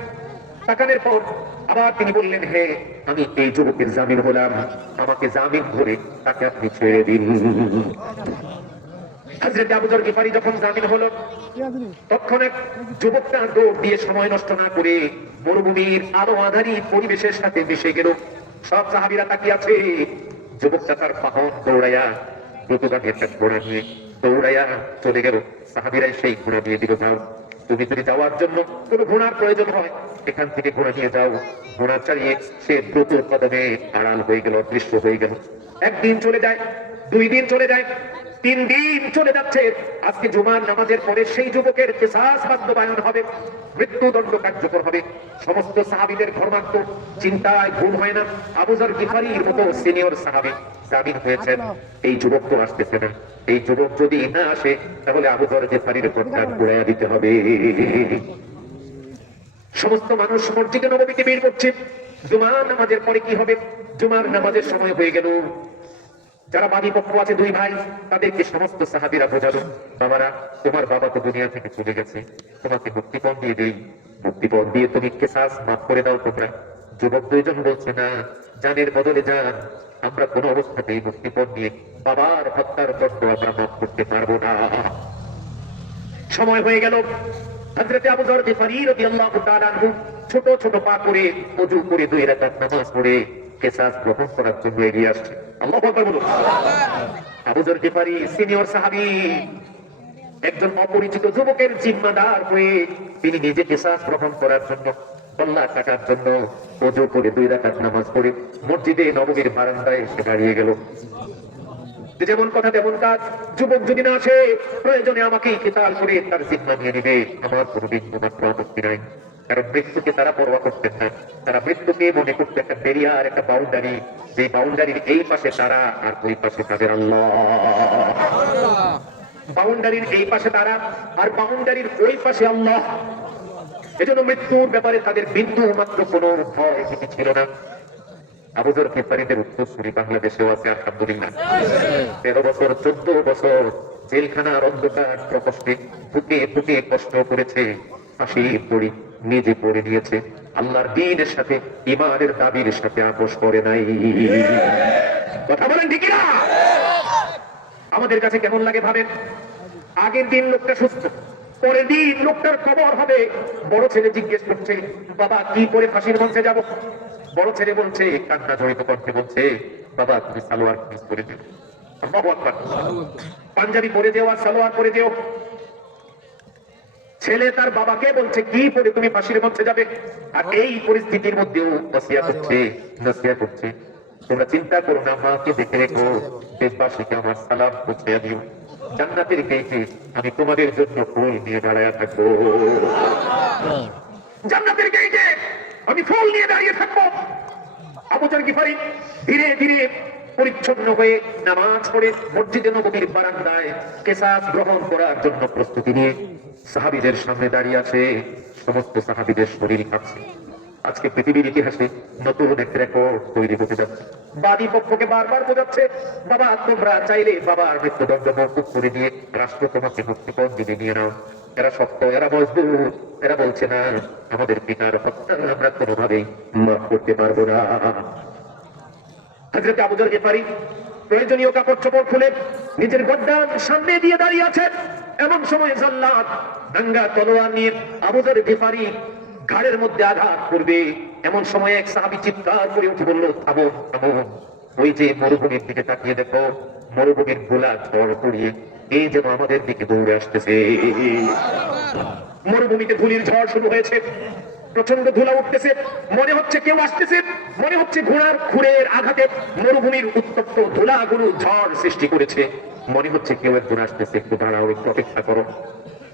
তাকানোর পর আবার তিনি বললেন, হে, আমি এই যুবকের জামিন হলাম, আমাকে জামিন ধরে তাকে আপনি ছেড়ে দিন। হযরত আবু যর গিফারী যখন জামিন হলো, তৎক্ষণাৎ যুবকটা দৌড় দিয়ে সময় নষ্ট না করে মরুভূমির আলো আঁধারি পরিবেশের সাথে মিশে গেল। সব সাহাবীরা তাকিয়ে আছে। যুবকটা তার বাহন দৌড়াইয়া দ্রুতগামী একটা ঘোড়া নিয়ে দৌড়াইয়া চলে গেল। সাহাবীরা সেই ঘোড়া দিয়ে দিল, যাও, তুমি যদি যাওয়ার জন্য কোনো ঘোড়ার প্রয়োজন হয় এখান থেকে ঘোড়া নিয়ে যাও। ঘোড়া চালিয়ে সে দ্রুত কদমে আড়াল হয়ে গেল, অদৃশ্য হয়ে গেল। 1 দিন চলে যায়, 2 দিন চলে যায়, 3 দিন চলে যাচ্ছে। আজকে জুমার নামাজের পরে সেই যুবকের কিসাস বাস্তবায়ন হবে, মৃত্যুদণ্ড কার্যকর হবে। সমস্ত সাহাবীদের ধর্মাত্ম চিন্তায় ঘুম হয় না। আবু যর গিফারীর মতো সিনিয়র সাহাবী জামিন হয়েছেন, এই যুবক তো আসতেছে না, এই যুবক যদি না আসে তাহলে আবু যর গিফারীর প্রত্যাগ ঘুরাইয়া দিতে হবে। সমস্ত মানুষ মসজিদে নববীতে বের করছে। জুমার নামাজের পরে কি হবে? জুমার নামাজের সময় হয়ে গেল। যারা বাদী পক্ষ আছে 2 ভাই, তাদেরকে সমস্ত সাহাবীরা বোঝালো, বাবারা, তোমার বাবা তো দুনিয়া থেকে চলে গেছে, তোমাকে মুক্তিপণ দিয়ে দেই, মুক্তিপণ দিয়ে তুমি কিসাস মাফ করে দাও তোমরা। যুবক 2 জন বলছে, না, জানের বদলে জান, আমরা কোনো অবস্থাতেই মুক্তিপণ দিয়ে বাবার হত্যার দণ্ড আমরা মাফ করতে পারবো না। সময় হয়ে গেল। হযরত আবু যর গিফারী রাদিয়াল্লাহু তাআলা আনহু ছোট ছোট পা করে ওযু করে 2 রাকাত নামাজ পড়ে কিসাস গ্রহণ করার জন্য এগিয়ে আসছে। আল্লাহু আকবার বলুন। আবু যর গিফারী সিনিয়র সাহাবী, একজন অপরিচিত যুবকের জিম্মাদার হয়ে তিনি নিজে কিসাস গ্রহণ করার জন্য, কল্লা কাটার জন্য ওযু করে 2 রাকাত নামাজ পড়ে মসজিদে নববীর বারান্দায় এসে দাঁড়িয়ে গেল। যেমন কথা তেমন কাজ। যুবক যদি না আসে, প্রয়োজনে আমাকেই কিতাল করে তার জিম্মা নিয়ে নিবে, আমার কোনো বিন্দু মাত্র আপত্তি নাই। কারণ মৃত্যুকে তারা পরোয়া করতেন না, তারা মৃত্যুকে মনে করতে একটা বেরিয়ার, একটা বাউন্ডারি, যে বাউন্ডারির এই পাশে তারা আর ওই পাশে তাদের আল্লাহ। বাউন্ডারির এই পাশে তারা আর বাউন্ডারির ওই পাশে আল্লাহ। এজন্য মৃত্যুর ব্যাপারে তাদের বিন্দু মাত্র কোনো ভয় ভীতি ছিল না। আবু যর গিফারীদের উত্তরসূরি বাংলাদেশেও আছে, আলহামদুলিল্লাহ। 13 বছর 14 বছর জেলখানার অন্ধকার প্রকোষ্ঠে বুকে বুকে কষ্ট করেছে, ফাঁসি পড়ি নিজে পড়ে নিয়েছে, আল্লাহর দ্বীনের সাথে ঈমানের দাবির সাথে আপোষ করে নাই। কথা বলেন ঠিক না? আমাদের কাছে কেমন লাগে ভাবেন। আগের দিন লোকটা সুস্থ, পরের দিন লোকটার খবর হবে। বড় ছেলে জিজ্ঞেস করছে, বাবা কি করে ফাঁসির মঞ্চে যাব? বড় ছেলে বলছে, কান্না জড়িত কণ্ঠে বলছে, বাবা তুমি সালোয়ার কামিজ পরে দিও। আল্লাহু আকবার। পাঞ্জাবি পরে দিও আর সালোয়ার পরে দিও। ছেলে তার বাবাকে বলছে, কি পরে তুমি ফাঁসির মঞ্চে যাবে? আর এই পরিস্থিতির মধ্যেও ওসিয়াত করছে, নসিহত করছে, তোমরা চিন্তা করো না, মাকে দেখে রেখো, দেশবাসীকে আমার সালাম পৌঁছে দিও, জান্নাতের গেটে আমি তোমাদের জন্য ফুল নিয়ে দাঁড়ায় থাকবো। জান্নাতের গেটে আমি ফুল নিয়ে দাঁড়িয়ে থাকবো। আবু যর গিফারী ধীরে ধীরে পরিচ্ছন্ন হয়ে নামাজ পড়ে মসজিদে নববীর বারান্দায় কিসাস গ্রহণ করার জন্য প্রস্তুতি নিয়ে সাহাবীদের সামনে দাঁড়িয়ে আছে। সমস্ত সাহাবীদের শরীর কাঁপছে। আজকে পৃথিবীর ইতিহাসে নতুন এক রেকর্ড তৈরি হতে যাচ্ছে। বাদী পক্ষকে বারবার বোঝাচ্ছে, বাবা তোমরা চাইলে বাবার মৃত্যুদণ্ড মওকুফ করে দিয়ে রাষ্ট্র তোমাকে মুক্তিপণ দিতে নিয়ে নাও। এরা শক্ত, এরা মজবুত, এরা বলছে না, আমাদের পিতার হত্যা আমরা কোনোভাবেই মাফ করতে পারবো না। হযরত আবু যর গিফারী প্রয়োজনীয় কাপড় চোপড় খুলে নিজের গদ্দান সামনে দিয়ে দাঁড়িয়ে আছেন। এমন সময় জল্লাদ নাঙ্গা তলোয়ার নিয়ে আবু যর গিফারী ঘাড়ের মধ্যে আঘাত করবে। এমন সময় এক সাহাবী চিৎকার করে উঠে বলল, থামো থামো, ওই যে মরুভূমির দিকে তাকিয়ে দেখো, মরুভূমির গোলা ঝড় পড়িয়ে এই যেন আমাদের দিকে দৌড়ে আসতেছে। মরুভূমিতে ধুলির ঝড় শুরু হয়েছে, প্রচন্ড ধুলা উঠতেছে, মনে হচ্ছে কেউ আসতেছে, মনে হচ্ছে ঘোড়ার খুরের আঘাতে মরুভূমির উত্তপ্ত ধুলাগুলো ঝড় সৃষ্টি করেছে, মনে হচ্ছে কেউ একজন আসতেছে, একটু দাঁড়াও, একটু অপেক্ষা করো।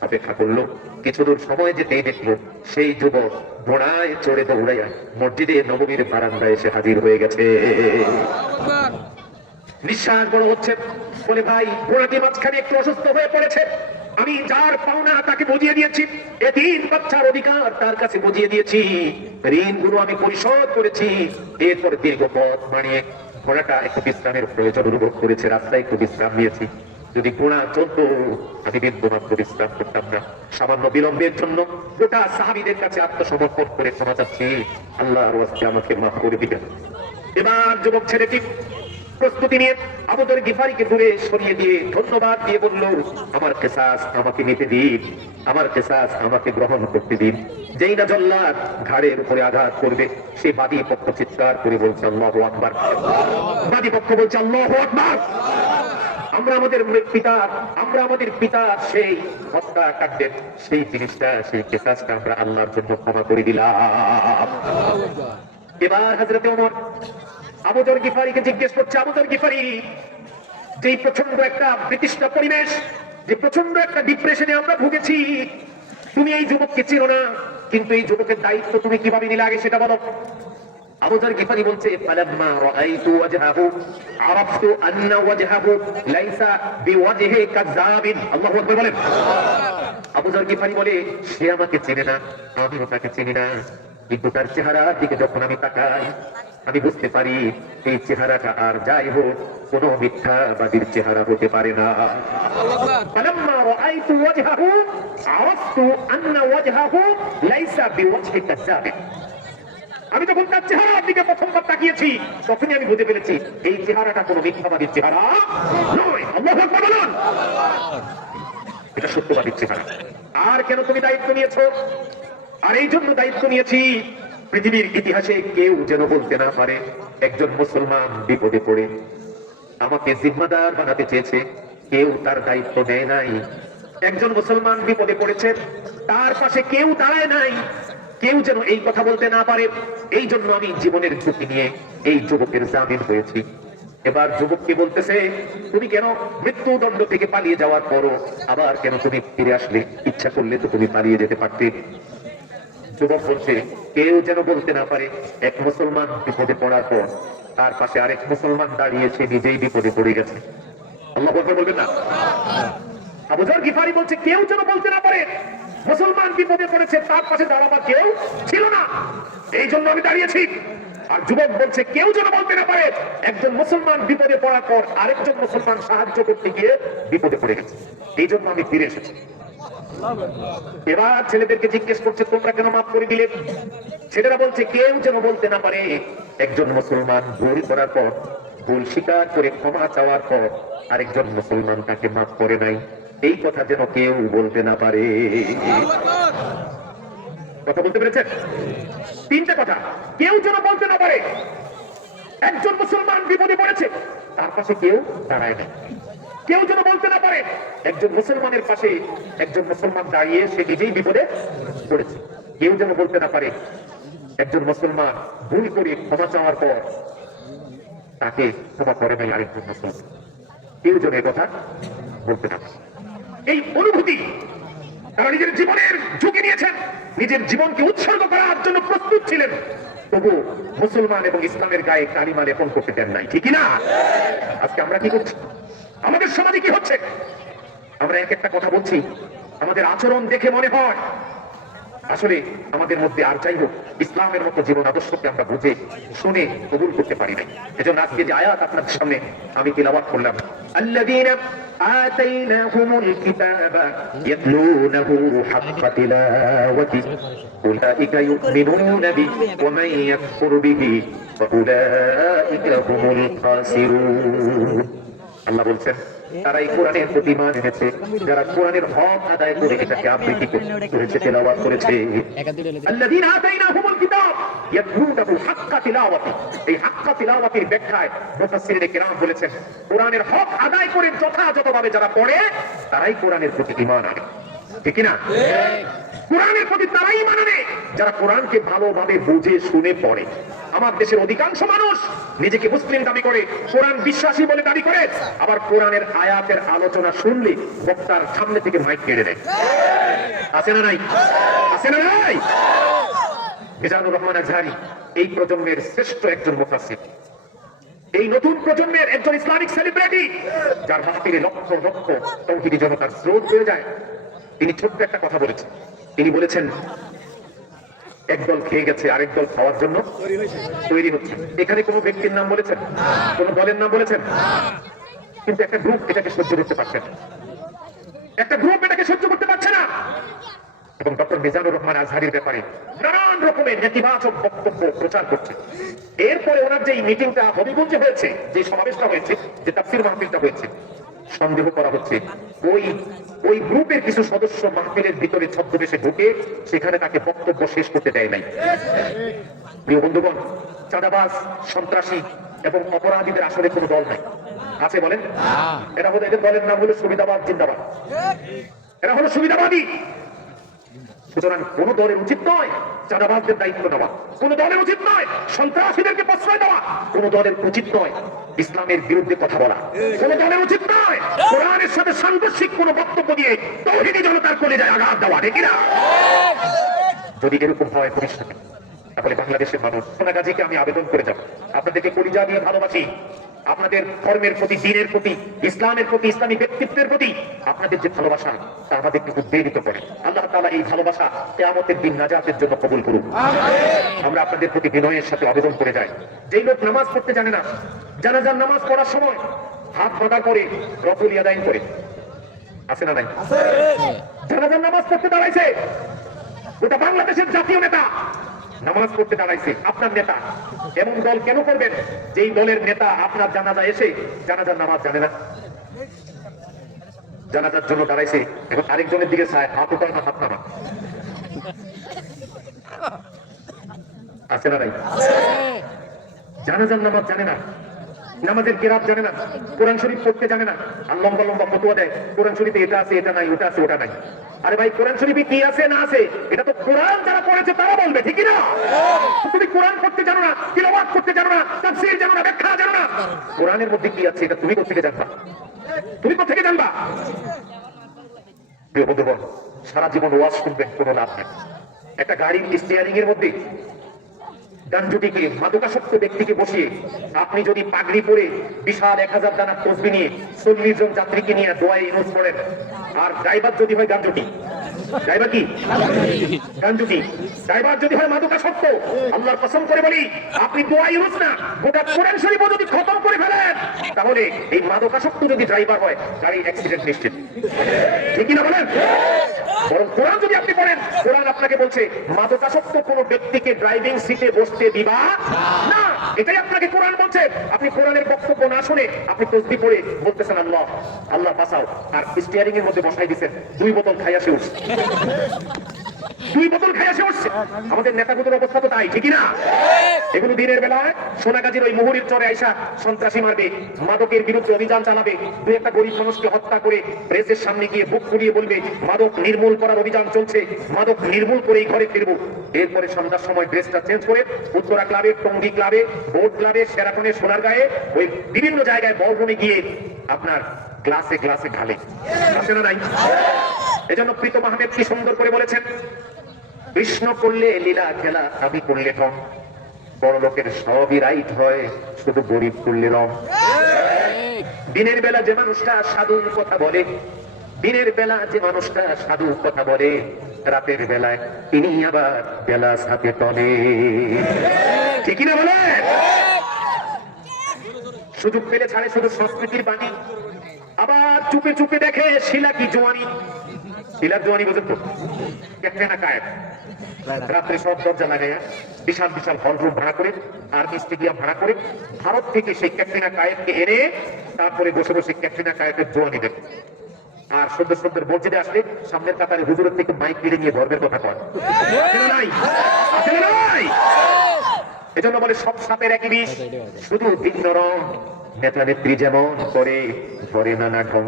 অপেক্ষা করলো, কিছু দূর সময় যেতেই দেখলো সেই যুবক ঘোড়ায় চড়ে দৌড়াইয়া মসজিদে নববীর বারান্দায় এসে হাজির হয়ে গেছে। নিঃশ্বাস বড় হচ্ছে, বলে ভাই ঘোড়াটি মাঝখানে একটু অসুস্থ হয়ে পড়েছে, আমি যার পাওনা তাকে বুঝিয়ে দিয়েছি, এতিম বাচ্চার অধিকার তার কাছে বুঝিয়ে দিয়েছি, ঋণগুলো আমি পরিশোধ করেছি। এরপর দীর্ঘ পথ মানিয়ে ঘোড়াটা একটু বিশ্রামের প্রয়োজন অনুভব করেছে, রাস্তায় একটু বিশ্রাম নিয়েছি। যদি ঘোড়া চলতো আমি বিন্দুমাত্র বিশ্রাম করতাম না। সামান্য বিলম্বের জন্য গোটা সাহাবীদের কাছে আত্মসমর্পণ করে ক্ষমা চাচ্ছি, আল্লাহর ওয়াস্তে আমাকে মাফ করে দিবেন। এবার যুবক ছেলেটি প্রস্তুতি নিয়ে আবু যর গিফারিকে দূরে সরিয়ে দিয়ে ধন্যবাদ দিয়ে বলল, আমার কিসাস আমাকে নিতে দিন, আমার কিসাস আমাকে গ্রহণ করতে দিন। যেই না জল্লাদ ঘাড়ের উপরে আঘাত করবে, সে বাদী পক্ষ চিৎকার করে বলছে আল্লাহু আকবার। বাদী পক্ষ বলছে আল্লাহু আকবার। আমরা আমাদের পিতা সেই হত্যাকাণ্ডের সেই জিনিসটা, সেই কিসাসটা আমরা আল্লাহর জন্য ক্ষমা করে দিলাম। এবার হযরত ওমর আবু যর গিফারিকে জিজ্ঞেস করছে, আবু যর গিফারি, যে প্রচন্ড একটা বিতৃষ্ণ পরিবেশ, যে প্রচন্ড একটা ডিপ্রেশনে আমরা ভুগেছি, তুমি এই যুবককে চিনো না, কিন্তু এই যুবকের দায়িত্ব তুমি কিভাবে নিলে আগে সেটা বলো। আবু যর গিফারি বলছে, ফালাম্মা রাআইতু ওয়াজহাহু আরাফতু আন্না ওয়াজহাহু লাইসা বিওয়াজহি কাযাবিন। আল্লাহু আকবার বলেন। আবু যর গিফারি বলে, সে আমাকে চেনে না, আমিও তাকে চিনি না, কিন্তু তার চেহারার দিকে যখন আমি তাকাই আমি বুঝতে পারি এই চেহারাটা আর যাই হোক কোন মিথ্যাবাদীর চেহারা হতে পারে না। ফালাম্মা রাআইতু ওয়াজহাহু আরাফতু আন্না ওয়াজহাহু লাইসা বিওয়াজহি কাযাবিন। আমি যখন তার চেহারার দিকে প্রথমবার তাকিয়েছি তখনই আমি বুঝে ফেলেছি এই চেহারাটা কোনো মিথ্যাবাদীর চেহারা নয়। আল্লাহু আকবার বলুন। এটা সত্যবাদীর চেহারা। আর কেন তুমি দায়িত্ব নিয়েছো? আর এই জন্য দায়িত্ব নিয়েছি, পৃথিবীর ইতিহাসে কেউ যেন বলতে না পারে একজন মুসলমান বিপদে পড়ে আমাকে জিম্মাদার বানাতে চেয়েছে, কেউ তার দায়িত্ব নেয় নাই। একজন মুসলমান বিপদে পড়েছে, তার পাশে কেউ দাঁড়ায় নাই, কেউ যেন এই কথা বলতে না পারে। এই জন্য আমি জীবনের ঝুঁকি নিয়ে এই যুবকের জামিন হয়েছি। এবার যুবককে বলতেছে, তুমি কেন মৃত্যুদণ্ড থেকে পালিয়ে যাওয়ার পরও আবার কেন তুমি ফিরে আসলে? ইচ্ছা করলে তো তুমি পালিয়ে যেতে পারতে। যুবক বলছে, কেউ যেন বলতে না পারে এক মুসলমান বিপদে পড়ার পর তার পাশে আরেক মুসলমান দাঁড়িয়েছে, নিজেই বিপদে পড়ে গেছে। আল্লাহু আকবার বলবেন না? আবু যর গিফারি বলছে, কেউ যেন বলতে না পারে মুসলমান বিপদে পড়েছে, তার পাশে দাঁড়াবার কেউ ছিল না, এই জন্য আমি দাঁড়িয়েছি। আর যুবক বলছে, কেউ যেন বলতে না পারে একজন মুসলমান বিপদে পড়ার পর আরেকজন মুসলমান সাহায্য করতে গিয়ে বিপদে পড়ে গেছে, এই জন্য আমি ফিরে এসেছি। এবার ছেলেদেরকে জিজ্ঞেস করছে, তোমরা কেন মাফ করে দিলে? ছেলেরা বলছে, কেউ যেন বলতে না পারে একজন মুসলমান ভুল করার পর, ভুল স্বীকার করে ক্ষমা চাওয়ার পর আরেকজন মুসলমান তাকে মাফ করে নাই, এই কথা যেন কেউ বলতে না পারে। কথা বলতে পেরেছেন? তিনটা কথা। কেউ যেন বলতে না পারে একজন মুসলমান বিপদে পড়েছে, তার পাশে কেউ দাঁড়ায় না। কেউ যেন বলতে না পারে একজন মুসলমানের পাশে একজন মুসলমান দাঁড়িয়ে সে নিজেই বিপদে পড়েছে। কেউ যেন বলতে না পারে একজন মুসলমান ভুল করে ক্ষমা চাওয়ার পর তাকে ক্ষমা করে নাই আরেকজন মুসলমান। কেউ যেন এ কথা বলতে না পারে। এই অনুভূতি তারা নিজের জীবনের ঝুঁকি নিয়েছেন, নিজের জীবনকে উৎসর্গ করার জন্য প্রস্তুত ছিলেন, তবু মুসলমান এবং ইসলামের গায়ে কালিমা লেপন করতে দেন নাই। ঠিক না? আজকে আমরা কি করছি? আমাদের সমাজে কি হচ্ছে? আমরা এক একটা কথা বলছি, আমাদের আচরণ দেখে মনে হয় আসলে আমাদের মধ্যে আর যাই হোক ইসলামের মতো জীবন আদর্শকে আমরা বুঝে শুনে কবুল করতে পারি না। এজন্য আজকে যে আয়াত আপনাদের সামনে আমি তিলাওয়াত করলাম, আল্লাযীনা আতাইনাহুমুল কিতাবা ইয়াতলুনাহু হাক্কা তিলাওয়াতি উলাইকা ইউমিনুনা বিহি ওয়া মান ইয়াকফুর বিহি ওয়া উলাইকা হুমুল খাসিরুন। আল্লাহ বলছেন, তারা এই কোরআনের প্রতি ঈমান এনেছে, যারা কোরআনের হক আদায় করে এটাকে আবৃত্তি করেছে, তেলাওয়াত করেছে। আল্লাযীনা আতাইনাহুমুল কিতাব ইয়াতলুনাহু হাক্কা তিলাওয়াতি। এই হাক্কা তিলাওয়াতির ব্যাখ্যায় মুফাসসিরিনে কিরাম বলেছেন, কোরআনের হক আদায় করে যথাযথভাবে যারা পড়ে তারাই কোরআনের প্রতি ঈমান আনে। ঠিক না? কোরআনের প্রতি তারাই মানে যারা কোরআনকে ভালোভাবে বুঝে শুনে পড়ে। আমার দেশের অধিকাংশ মানুষ নিজেকে মুসলিম দাবি করে, কোরআন বিশ্বাসী বলে দাবি করে, আবার কোরআনের আয়াতের আলোচনা শুনলে বক্তার সামনে থেকে মাইক কেড়ে দেয়। আছে না নাই? আছে না নাই? মিজানুর রহমান আজহারী এই প্রজন্মের শ্রেষ্ঠ একজন মুফাসসির, এই নতুন প্রজন্মের একজন ইসলামিক সেলিব্রিটি, যার মাহফিলে লক্ষ লক্ষ তাওহীদি জনতার স্রোত হয়ে যায়। তিনি ছোট্ট একটা কথা বলেছেন। তিনি বলেছেন, একদল খেয়ে গেছে, আরেক দল খাওয়ার জন্য তৈরি হচ্ছে। এখানে কোনো ব্যক্তির নাম বলেছেন, কোনো দলের নাম বলেছেন, কিন্তু একটা গ্রুপ এটাকে সহ্য করতে পারছে না। একটা গ্রুপ এটাকে সহ্য করতে পারছে না এবং ডক্টর মিজানুর রহমান আজহারীর ব্যাপারে নানান রকমের নেতিবাচক বক্তব্য প্রচার করছে। এরপরে ওনার যে মিটিংটা হবিগঞ্জে হয়েছে, যে সমাবেশটা হয়েছে, যে তাফসীর মাহফিলটা হয়েছে, সন্দেহ করা হচ্ছে ওই গ্রুপের কিছু সদস্য মাহফিলের ভিতরে ছদ্মবেশে ঢুকে সেখানে তাকে বক্তব্য শেষ করতে দেয় নাই। প্রিয় বন্ধুগণ, চাঁদাবাজ, সন্ত্রাসী এবং অপরাধীদের আসলে কোনো দল নাই, আছে বলেন? এরা হলো, এদের দলের নাম হলো সুবিধাবাদ জিন্দাবাদ। এরা হলো সুবিধাবাদী। সুতরাং কোন দলের উচিত নয় চাঁদাবাজদের দায়িত্ব নেওয়া, কোন দলের উচিত নয় সন্ত্রাসীদেরকে প্রশ্রয় দেওয়া, কোন দলের উচিত নয় ইসলামের বিরুদ্ধে কথা বলা, কোন দলের উচিত নয় কোরআনের সাথে সাংঘর্ষিক কোন বক্তব্য দিয়ে তাওহীদি জনতার কলিজায় আঘাত দেওয়া। ঠিক না? যদি এরকম হয় ভবিষ্যতে, তাহলে বাংলাদেশের মানুষ, সোনাগাজীকে আমি আবেদন করে যাব, আপনাদেরকে কলিজা দিয়ে ভালোবাসি, আপনাদের ধর্মের প্রতি, দ্বীনের প্রতি, ইসলামের প্রতি, ইসলামী ব্যক্তিত্বের প্রতি আপনাদের যে ভালোবাসা, তা আমাদেরকে উদ্বেলিত করে। আল্লাহ তাআলা এই ভালোবাসা কিয়ামতের দিন নাজাতের জন্য কবুল করুন। আমরা আপনাদের প্রতি বিনয়ের সাথে আবেদন করে যাই, যেই লোক নামাজ পড়তে জানে না, জানাজার নামাজ পড়ার সময় হাত বাঁধার পরে রফুল ইয়াদাইন করে, আছে না নাই? জানাজার নামাজ পড়তে দাঁড়াইছে, গোটা বাংলাদেশের জাতীয় নেতা নামাজ পড়তে দাঁড়াইছে, আপনার নেতা। এমন দল কেন করবেন যেই দলের নেতা আপনার জানাজা এসে জানাজার নামাজ জানে না? জানাজার জন্য দাঁড়াইছে, এখন আরেকজনের দিকে চায়, হাত উঠায় না হাত নামা, আছে না নাই? জানাজার নামাজ জানে না, নামাজের কিরাত জানে না, কোরআন শরীফ পড়তে জানে না, আর লম্বা লম্বা ফতোয়া দেয় কোরআন শরীফে এটা আছে, এটা নাই, ওটা আছে, ওটা নাই। আরে ভাই, কোরআন শরীফে কি আছে না আছে এটা তো কোরআন যারা পড়েছে তারা বলবে, ঠিক না? তুমি কোরআন পড়তে জানো না, তিলাওয়াত করতে জানো না, তাফসীর জানো না, ব্যাখ্যা জানো না, কোরআনের মধ্যে কি আছে এটা তুমি কোথা থেকে জানবা? তুমি কোথা থেকে জানবা? প্রিয় বন্ধুগণ, সারা জীবন ওয়াজ শুনবেন, কোনো লাভ নেই। একটা গাড়ির স্টিয়ারিং এর মধ্যে গাঞ্জুটিকে, মাদকাসক্ত ব্যক্তিকে বসিয়ে আপনি যদি পাগড়ি পরে বিশাল 1000 দানা তসবিহ নিয়ে 40 জন যাত্রীকে নিয়ে দোয়ায়ে ইউনুস পড়েন, আর ড্রাইভার যদি হয় গাঞ্জুটি, ড্রাইভার কি গাঞ্জুটি, ড্রাইভার যদি হয় মাদকাসক্ত, আল্লাহর কসম করে বলি, আপনি দোয়ায়ে ইউনুস না, গোটা কোরআন শরীফও যদি খতম করে ফেলেন, তাহলে এই মাদকাসক্ত যদি ড্রাইভার হয়, গাড়ির অ্যাক্সিডেন্ট নিশ্চিত। ঠিক না বলেন? বরং কোরআন যদি আপনি পড়েন, কোরআন আপনাকে বলছে মাদকাসক্ত কোন ব্যক্তিকে ড্রাইভিং সিটে বসতে দিবা না। এটাই আপনাকে কোরআন বলছে। আপনি কোরআনের বক্তব্য না শুনে আপনি তাসবিহ পড়ে বলতেছেন আল্লাহ আল্লাহ বাঁচাও, আর স্টিয়ারিং এর মধ্যে বসাই দিচ্ছেন 2 বোতল খাইয়া সে উঠছে, 2 বোতল খাইয়া সে উঠছে। আমাদের নেতাগুলোর অবস্থা তো তাই, ঠিক না? এগুলো দিনের বেলায় সোনাগাজীর ওই মুহুরীর চরে আইসা সন্ত্রাসী মারবে, মাদকের বিরুদ্ধে অভিযান চালাবে, 2-1টা গরিব মানুষকে হত্যা করে প্রেসের সামনে গিয়ে বুক ফুলিয়ে বলবে মাদক নির্মূল করার অভিযান চলছে, মাদক নির্মূল করেই ঘরে ফিরবো। এরপরে সন্ধ্যার সময় ড্রেসটা চেঞ্জ করে উত্তরা ক্লাবে, টঙ্গী ক্লাবে, বোর্ড ক্লাবে, সেরাটনে, সোনারগাঁয়ে, ওই বিভিন্ন জায়গায় বলরুমে গিয়ে আপনার গ্লাসে গ্লাসে ঢালে, আছে না নাই? এজন্য প্রীতম আহমেদ কি সুন্দর করে বলেছেন, কৃষ্ণ করলে লীলা খেলা, আমি করলে ঢং, বড় লোকের সবই রাইট হয়, শুধু গরিব করলে রং। দিনের বেলা যে মানুষটা সাধুর কথা বলে, দিনের বেলা যে মানুষটা সাধুর কথা বলে, রাতের বেলায় তিনি আবার বেলা সাথে তলে, ঠিক না বলেন? সুযোগ পেলে ছাড়ে শুধু সংস্কৃতির বাণী, আবার চুপে চুপে দেখে শিলা কি জোয়ানি। শিলার জোয়ানি বোঝেন তো? ক্যাটরিনা কায়েফ রাত্রে সব দরজা লাগাইয়া বিশাল বিশাল হলরুম ভাড়া করে, আর্মি স্টেডিয়াম ভাড়া করে ভারত থেকে সেই ক্যাটরিনা কায়েফকে এনে তারপরে বসে বসে ক্যাটরিনা কায়েফের জোয়ানি দেখে। আর সুন্দর সুন্দর মসজিদে আসলে সামনের কাতারে হুজুরের থেকে মাইক কেড়ে নিয়ে ধর্মের কথা কয়, নাই? এজন্য বলে সব সাপের একই বিষ, শুধু ভিন্ন রং। নেতা নেত্রী যেমন করে, করে নানা ঢং।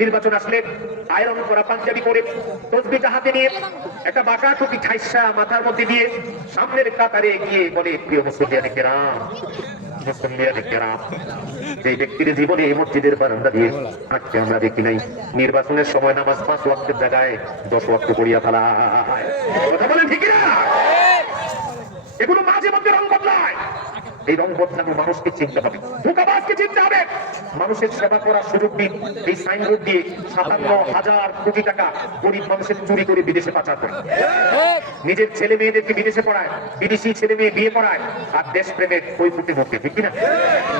নির্বাচন আসলে আয়রন করা পাঞ্জাবি পরে তসবিটা হাতে নিয়ে একটা বাঁকা টুপি ঠাইসা মাথার মধ্যে দিয়ে সামনের কাতারে গিয়ে বলে, প্রিয় মুসলিয়ানে কেরাম, মুসলিয়ানে কেরাম, যে ব্যক্তির জীবনে এই মসজিদের বারান্দা দিয়ে হাঁটতে আমরা দেখি নাই, নির্বাচনের সময় নামাজ 5 ওয়াক্তের জায়গায় 10 ওয়াক্ত পড়িয়া ফেলায়। কথা বলেন ঠিক না? এগুলো মাঝে মধ্যে রং বদলায়। এই রং বদলানো মানুষকে চিনতে হবে, ধোঁকাবাজকে চিনতে হবে। মানুষের সেবা করার সুযোগ দিন, এই সাইনবোর্ড দিয়ে 57,000 কোটি টাকা গরিব মানুষের চুরি করে বিদেশে পাচার করে, নিজের ছেলে মেয়েদেরকে বিদেশে পড়ায়, বিদেশি ছেলে মেয়ে বিয়ে করায়, আর দেশ প্রেমের বই ফুটে মুখে, ঠিক কিনা?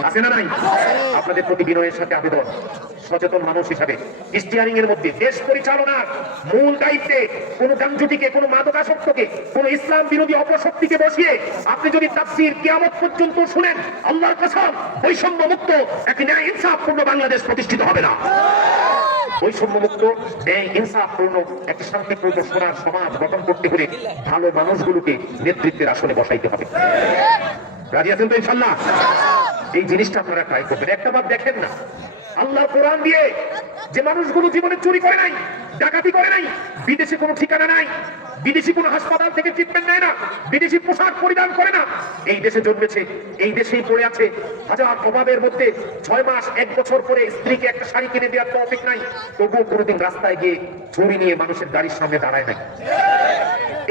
আছে না নাই? আপনাদের প্রতি বিনয়ের সাথে আবেদন, সচেতন মানুষ হিসাবে স্টিয়ারিং এর মধ্যে দেশ পরিচালনার মূল দায়িত্বে কোন গাঞ্জুটিকে, কোন মাদকাসক্তকে, কোন ইসলাম বিরোধী অপশক্তিকে বসিয়ে আপনি যদি তাফসীর কিয়ামত পর্যন্ত শুনেন, আল্লাহর কসম, বৈষম্য মুক্ত এক ন্যায় ইনসাফপূর্ণ বাংলাদেশ প্রতিষ্ঠিত হবে না। বৈষম্য মুক্ত ন্যায় ইনসাফপূর্ণ একটি শান্তিপূর্ণ সোনার সমাজ গঠন করতে হলে ভালো মানুষগুলোকে নেতৃত্বের আসনে বসাইতে হবে। রাজি আছেন তো ইনশাআল্লাহ? এই জিনিসটা আপনারা ট্রাই করবেন। একটা বার দেখেন না, আল্লাহ কোরআন দিয়ে যে মানুষগুলো জীবনে চুরি করে নাই, ডাকাতি করে নাই, বিদেশে কোনো ঠিকানা নাই, বিদেশি কোনো হাসপাতাল থেকে ট্রিটমেন্ট নেয় না, বিদেশি পোশাক পরিধান করে না, এই দেশে জন্মেছে, এই দেশেই পড়ে আছে, হাজার অভাবের মধ্যে 6 মাস 1 বছর পরে স্ত্রীকে একটা শাড়ি কিনে দেওয়ার তৌফিক নাই, তবুও কোনোদিন রাস্তায় গিয়ে ছুরি নিয়ে মানুষের গাড়ির সামনে দাঁড়ায় নাই।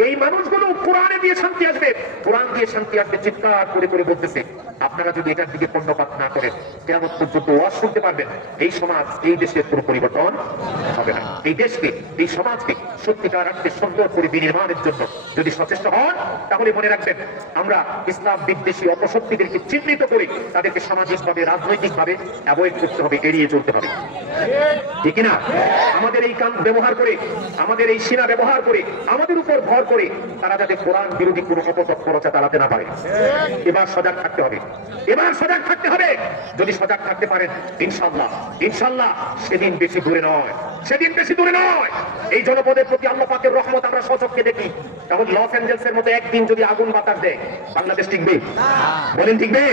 এই মানুষগুলো কোরআনে দিয়ে শান্তি আসবে, কোরআন দিয়ে শান্তি আসবে, চিৎকার করে করে বলতেছে। আপনারা যদি এটার দিকে পণ্যপাত না করেন, কিয়ামত পর্যন্ত ওয়াজ শুনতে পারবেন, এই সমাজ, এই দেশের কোনো পরিবর্তন হবে না। এই দেশকে, এই সমাজকে সত্যিকার অর্থে সুন্দর করে বিনির্মাণের জন্য যদি সচেষ্ট হন, তাহলে মনে রাখবেন, আমরা ইসলাম বিদ্বেষী অপশক্তিদেরকে চিহ্নিত করে তাদেরকে সামাজিকভাবে, রাজনৈতিকভাবে অ্যাভয়েড করতে হবে, এড়িয়ে চলতে হবে, ঠিক না? আমাদের এই কান ব্যবহার করে, আমাদের এই সেনা ব্যবহার করে, আমাদের উপর ভর করে তারা যাতে কোরআন বিরোধী কোনো অপতৎপরতা চালাতে না পারে, এবার সজাগ থাকতে হবে, এবার সজাগ থাকতে হবে। যদি সজাগ থাকতে পারেন, ইনশাআল্লাহ, ইনশাআল্লাহ সেদিন বেশি দূরে নয়, সেদিন বেশি দূরে নয়। এই জনপদের প্রতি আল্লাহ পাকের রহমত আমরা সচক্ষে দেখি। তাহলে লস অ্যাঞ্জেলসের মতো একদিন যদি আগুন বাতাস দেয়, বাংলাদেশ টিকবে? বলেন টিকবে?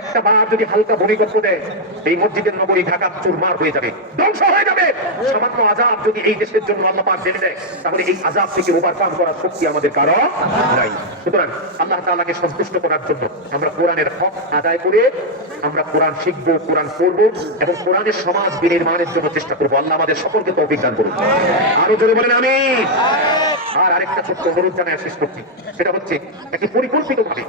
একটা বার যদি হালকা ভূমিকম্প দেয়, এই মসজিদের নগরী ঢাকা চুরমার হয়ে যাবে, ধ্বংস হয়ে যাবে। সামান্য আযাব যদি এই দেশের জন্য আল্লাহ পাক জেনে দেয়, তাহলে এই আযাব থেকে ওভারকাম করার শক্তি আমাদের কারো নাই। সুতরাং আল্লাহ তাআলাকে সন্তুষ্ট করার জন্য আমরা কোরআনের হক আদায় করে আমরা কোরআন শিখবো, কোরআন পড়বো এবং কোরআনের সমাজ বিনির্মাণের জন্য চেষ্টা করবো। আল্লাহ আমাদের সকলকে তৌফিক দান করুন। আরো জোরে বলেন আমিন। আর আরেকটা ছোট্ট অনুরোধ জানায় শেষ করছি, সেটা হচ্ছে একটি পরিকল্পিতভাবে